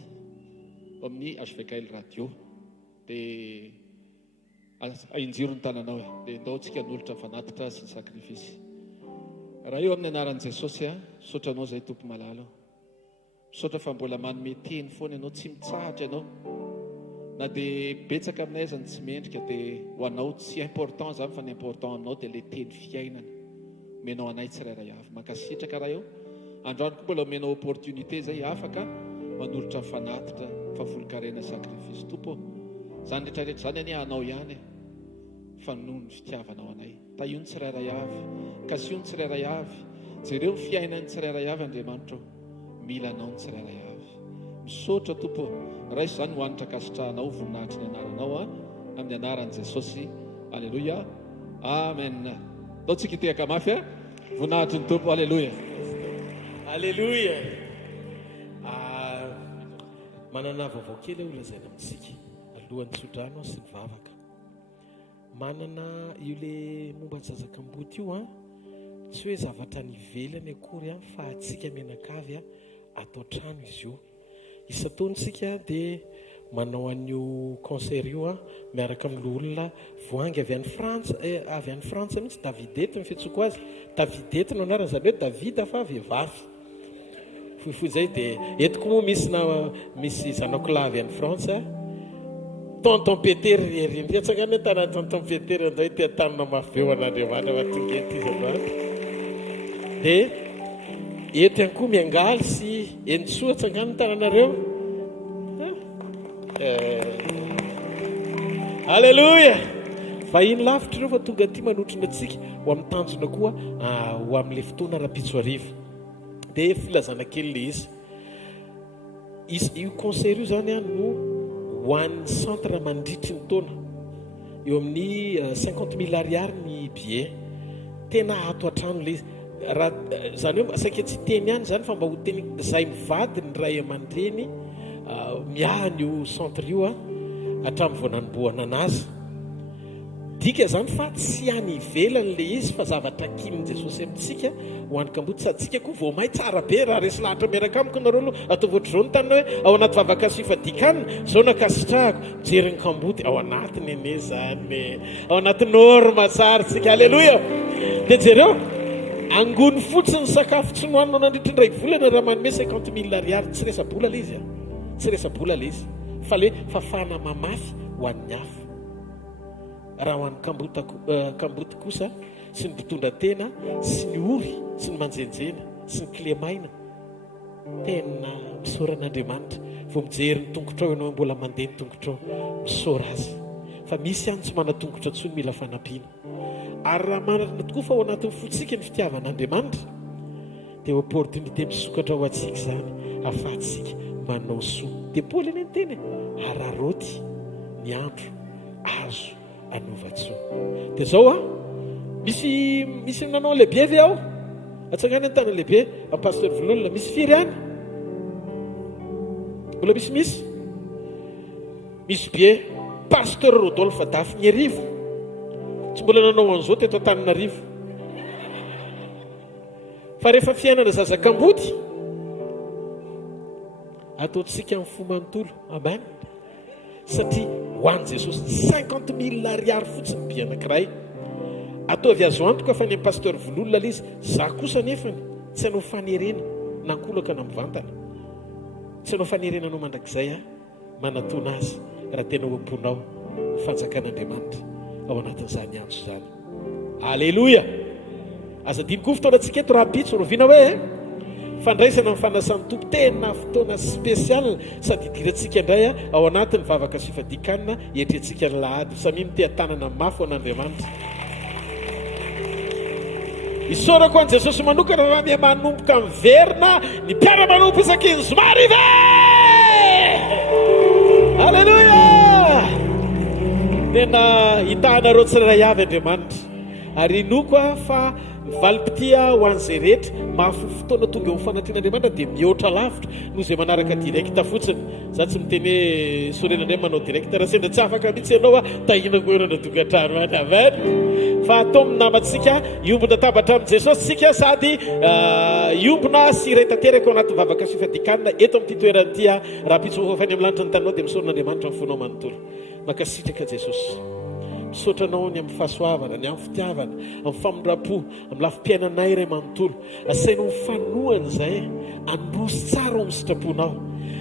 amin'ny HVKL radio dia injiro ny tananao dia ndao tsika nolotra fanatitra sy ny sakrifisy raha eo amin'ny anaran'i jesosy sotranao zay tompo malala misaotra fa mbola manome teny foana ianao tsy mitsahatra ianao na dia betsaka aminay zany tsy mendrika dia ho anao tsy important zany fa ny important aminao dia le teny fiainana menao anay tsirairay avy mankasitraka raha eo androany koa mbola menao opportunité zay afaka manolotra fanatitra favolonkarena sakrifisy tompo zany rehetrarehetra zany any anao ihany fa noho ny fitiavanao anay tahiony tsirairay avy kasiony tsirairay avy jereo ny fiainany tsirairay avy andriamanitra mila anao ny tsirairay avy misaotra tompo raisy zany hoanitra kasitrahanao voninahitry ny anaranao amin'ny anaran'i jesosy alleluja amen atao tsika tehaka mafy voninahitry ny tompo alleluja alleluja manana vaovao kely olazaina amintsika alohan'ny tsodrano sy ny vavaka manana io le momba jazakamboty io tsy hoe zavatra nivelany akory fa atsika menakavy atao trano izy io isataontsika dia manao an'io concert io miaraka amin'lo olona voangy avy any frantsa mihitsy davidety ny fihetsoko azy davidety no anarany zany hoe davida fa vehivavy foifoy zay dia etiko moa misy zanako lavy any frantsa tonton petery rerindry atsakany tana tonton petery anzay tia tanina mafy beo an'andriamanitra mahatonga ety izy androany dia eto ihany koa miangaly sy entsoa atsangany tananareo alleloia fa iny lavitra ireo fa tonga ty manotrina atsika ho amin'ny tanjona koa ho amin'le fotoana rapitsoariva dia filazana kely le izy io concert io zany no ho an'ny centre mandritry ny taona eo amin'ny 50 000 ariary ny billet tena ato an-trano le izy raha zany hoe saika tsy teny ihany zany fa mba ho teny zay mivady ny ray aman-dreny miahany io centre io hatramin'ny voananomboana anazy dika zany fa tsy any ivelany le izy fa zavatra kininy Jesosy amintsika ho any Kamboty sady tsika koa vao may tsara be raha resy lahatra miaraka amiko nareo aloha atao voatr'izao ny tanina hoe ao anaty vavaka sifadikanina zao nakasitrahako mijery ny Kamboty ao anatiny ene zany ao anaty norma tsara tsika alleloia dia jereo angony fotsiny sakafo tsy nohanina nandritry ndray volana raha manome 50 000 ariary tsy resa-bola le izy tsy resa-bola le izy fa le fafana mamafy ho an'ny hafa raha ho an'ny Kamboty kosa sy ny mpitondra tena sy ny ory sy ny manjenjena sy ny kilemaina tena misoran'Andriamanitra vao mijery ny tongotra ao ianao mbola mandeha ny tongotra ao misora azy fa misy ihany tsy mana-tongotra tsony mila fanampiana ary raha manarina tokoa fa ao anatin'ny fotsika ny fitiavan'Andriamanitra dia opportunité misokatra ho atsika zany ahafahantsika manao soa dia Paoly eny ny teny araroty ny andro azo anovatsoa dia zao misy nanao lehibe ve aho atsangany an-tana lehibe amin'ny pasteur Vololona misy firy any mbola misy be pasteur Rodolphe Dafy ny arivo tsy mbola nanao an'izao teto Antananarivo fa rehefa fiainana zaza-Kamboty ataontsika amin'ny fo manontolo amen satria ho an'i Jesosy 50 000 ariary fotsiny be anankiray ataovy azo antoka fa ny amin'ny pasteur Vololona le izy za kosa nefany tsy hanao fanerena nankolaka na mivantana tsy hanao fanerena anao mandrakizay manatona azy raha tena oamponao fanjakan'Andriamanitra ao anatin'izany andro zany alleloia aza diniko fotoanantsika eto raha pitso roviana hoe fandraisana amin'ny fanasan'ny tompo tena fotoana spesial sady idirantsika indray ao anatin'ny vavaka sifadikanina etrentsika ny lahady samy mite tanana mafy ho an'Andriamanitra isorako an' Jesosy manokana raha mia manomboka miverina ny mpiara manompo isaky ny zoma arive alleloia tena hitahanareo tsirairay avy Andriamanitra ary inoko fa mivalim-pitia ho an'izay rehetra mahafoy fotoana tonga ho fanatrin'Andriamanitra dia mihoatra lavitra noho izay manaraka direkta fotsiny za tsy miteny hoe sorena indray manao direkta raha sendra tsy afaka mihitsy ianao tahinako erana tokantrano any amen fa atao minamantsika iombona tabatra amin'i Jesosy tsika sady iombona sy iray tanteraka ao anaty vavaka sifadikanina eto amin'ity toeran'ity raha pitsohofany amin'ny lanitra ny taninao dia misoron'Andriamanitra amin'ny fonao manontolo makasitraka Jesosy misotranao ny amin'ny fahasoavana ny amin'ny fitiavana amin'ny famondrapo amin'ny lafim-piainanay iray manontolo asainao fanohana izay androsy tsara ao amin'ny sitraponao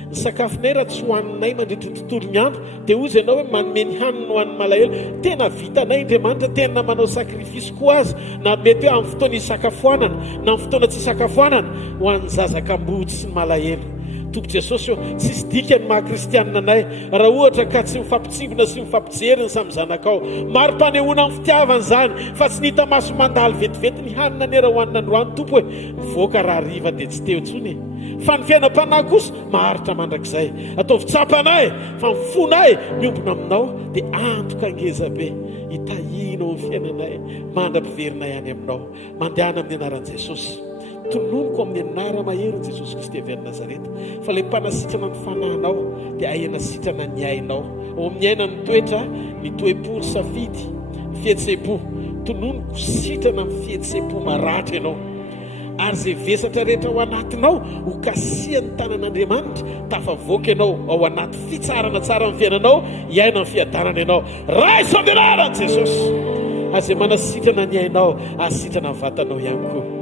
ny sakafonay raha tsy hohaninay mandritry ny tontolo ny andro dia ozy ianao hoe manome ny hanina ho an'ny malahelo tena vitanay Andriamanitra tena manao sakrifisy koa azy na mety hoe amin'ny fotoana isakafoanana na amin'ny fotoana tsy isakafoanana ho an'ny zazakambody sy ny malahelo Tompo Jesosy tsisy dikany maha-kristianina anay raha ohatra ka tsy mifampitsimbona sy mifampijery ny samy zanakao maro-panehoana amin'ny fitiavana zany fa tsy nita maso mandalo vetivety ny hanina ny raha hohanina androany Tompo hoe mivoaka raha riva dia tsy teo intsony fa ny fiainam-panahy kosa maharitra mandrakizay ataovy tsapanay fa mifonay miombona aminao dia antoka angezabe hitahinao ny fiainanay mandra-piverinay any aminao mandehana amin'ny anaran'i Jesosy tononoko amin'ny anara mahery Jesosy Kristy avy any Nazareta fa ilay mpanasitrana ny fanahinao dia ahena sitrana ny ainao ao amin'ny aina ny toetra ny toe-po ny safidy ny fihetsepo tononoko sitrana ny fihetsepo maratra ianao ary izay vesatra rehetra ao anatinao ho kasiany tanan'Andriamanitra tafavoaka ianao ao anaty fitsarana tsara amin'ny fiainanao iaina ny fiadanana ianao raiso amin'ny anaran'i Jesosy azay manasitrana ny ainao asitrana ny vatanao ihany koa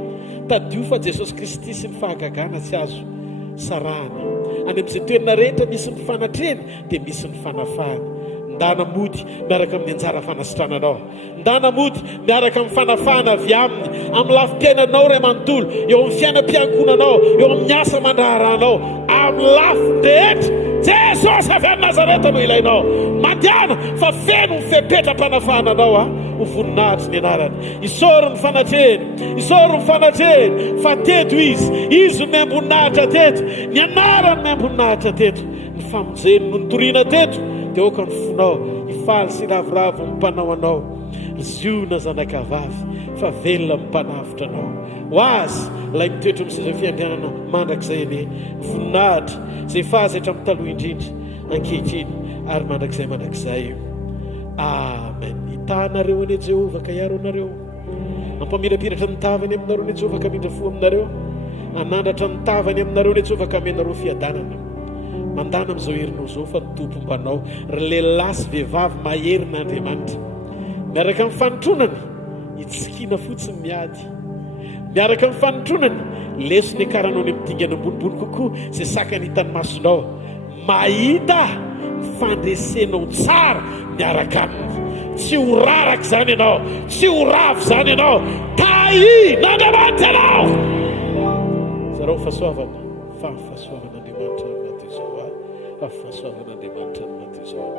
tadio fa Jesosy Kristy sy ny fahagagana tsy azo sarahana. Any amin'izay toerana rehetra misy ny fanatrena dia misy ny fanafahana. Ndana mody miaraka amin'ny anjara fanasitrananao. Ndana mody miaraka amin'ny fanafahana avy aminy, amin'ny lafim-piainanao ray manontolo, eo amin'ny fiainam-piangonanao, eo amin'ny asa mandraharanao, amin'ny lafiny rehetra. Jesosy avy amin'ny Nazareta no ilainao. Mandiana fa feno ny fepetra-panafahananao ho voninahitry ny anarany. Isoro ny fanatreny, isoro ny fanatreny fa teto izy no miambonahitra teto, ny anarany miambonahitra teto, ny famonjeny no nitoriana teto dia oka ny fonao ifaly sy ravoravo ny mpanao anao. Ziona zanakavavy fa velona mpanavitra anao. Ho azy ilay mitoetra amin'ny fiandrianana mandrakizay anie voninahitra izay fahazatra amin'ny taloha indrindra ankehitriny ary mandrakizay. Amen. Hitanareo anie Jehovah ka hiaro anareo, ampamirapiratra ny tavany aminareo anie Jehovah ka mindra fo aminareo, anandratra ny tavany aminareo anie Jehovah ka amenareo fiadanana. Mandana amin'izao herinao izao fa ny tompom-banao ry lehilahy sy vehivavy maherin'Andriamanitra, miaraka amin'ny fanotronany hitsikiana fotsiny miady, miaraka amin'ny fanotronany lesony akaranao ny midingana ambonimbony kokoa izay sakany hitany masonao, mahita fandresenao tsara miaraka aminy. Tsy ho raraka izany ianao, tsy ho ravo izany ianao, tahin'Andriamanitra ianao. Zareo fahasoavana fa fahasoavana Andriamanitra no maty izao, fahasoavana Andriamanitra no maty izao.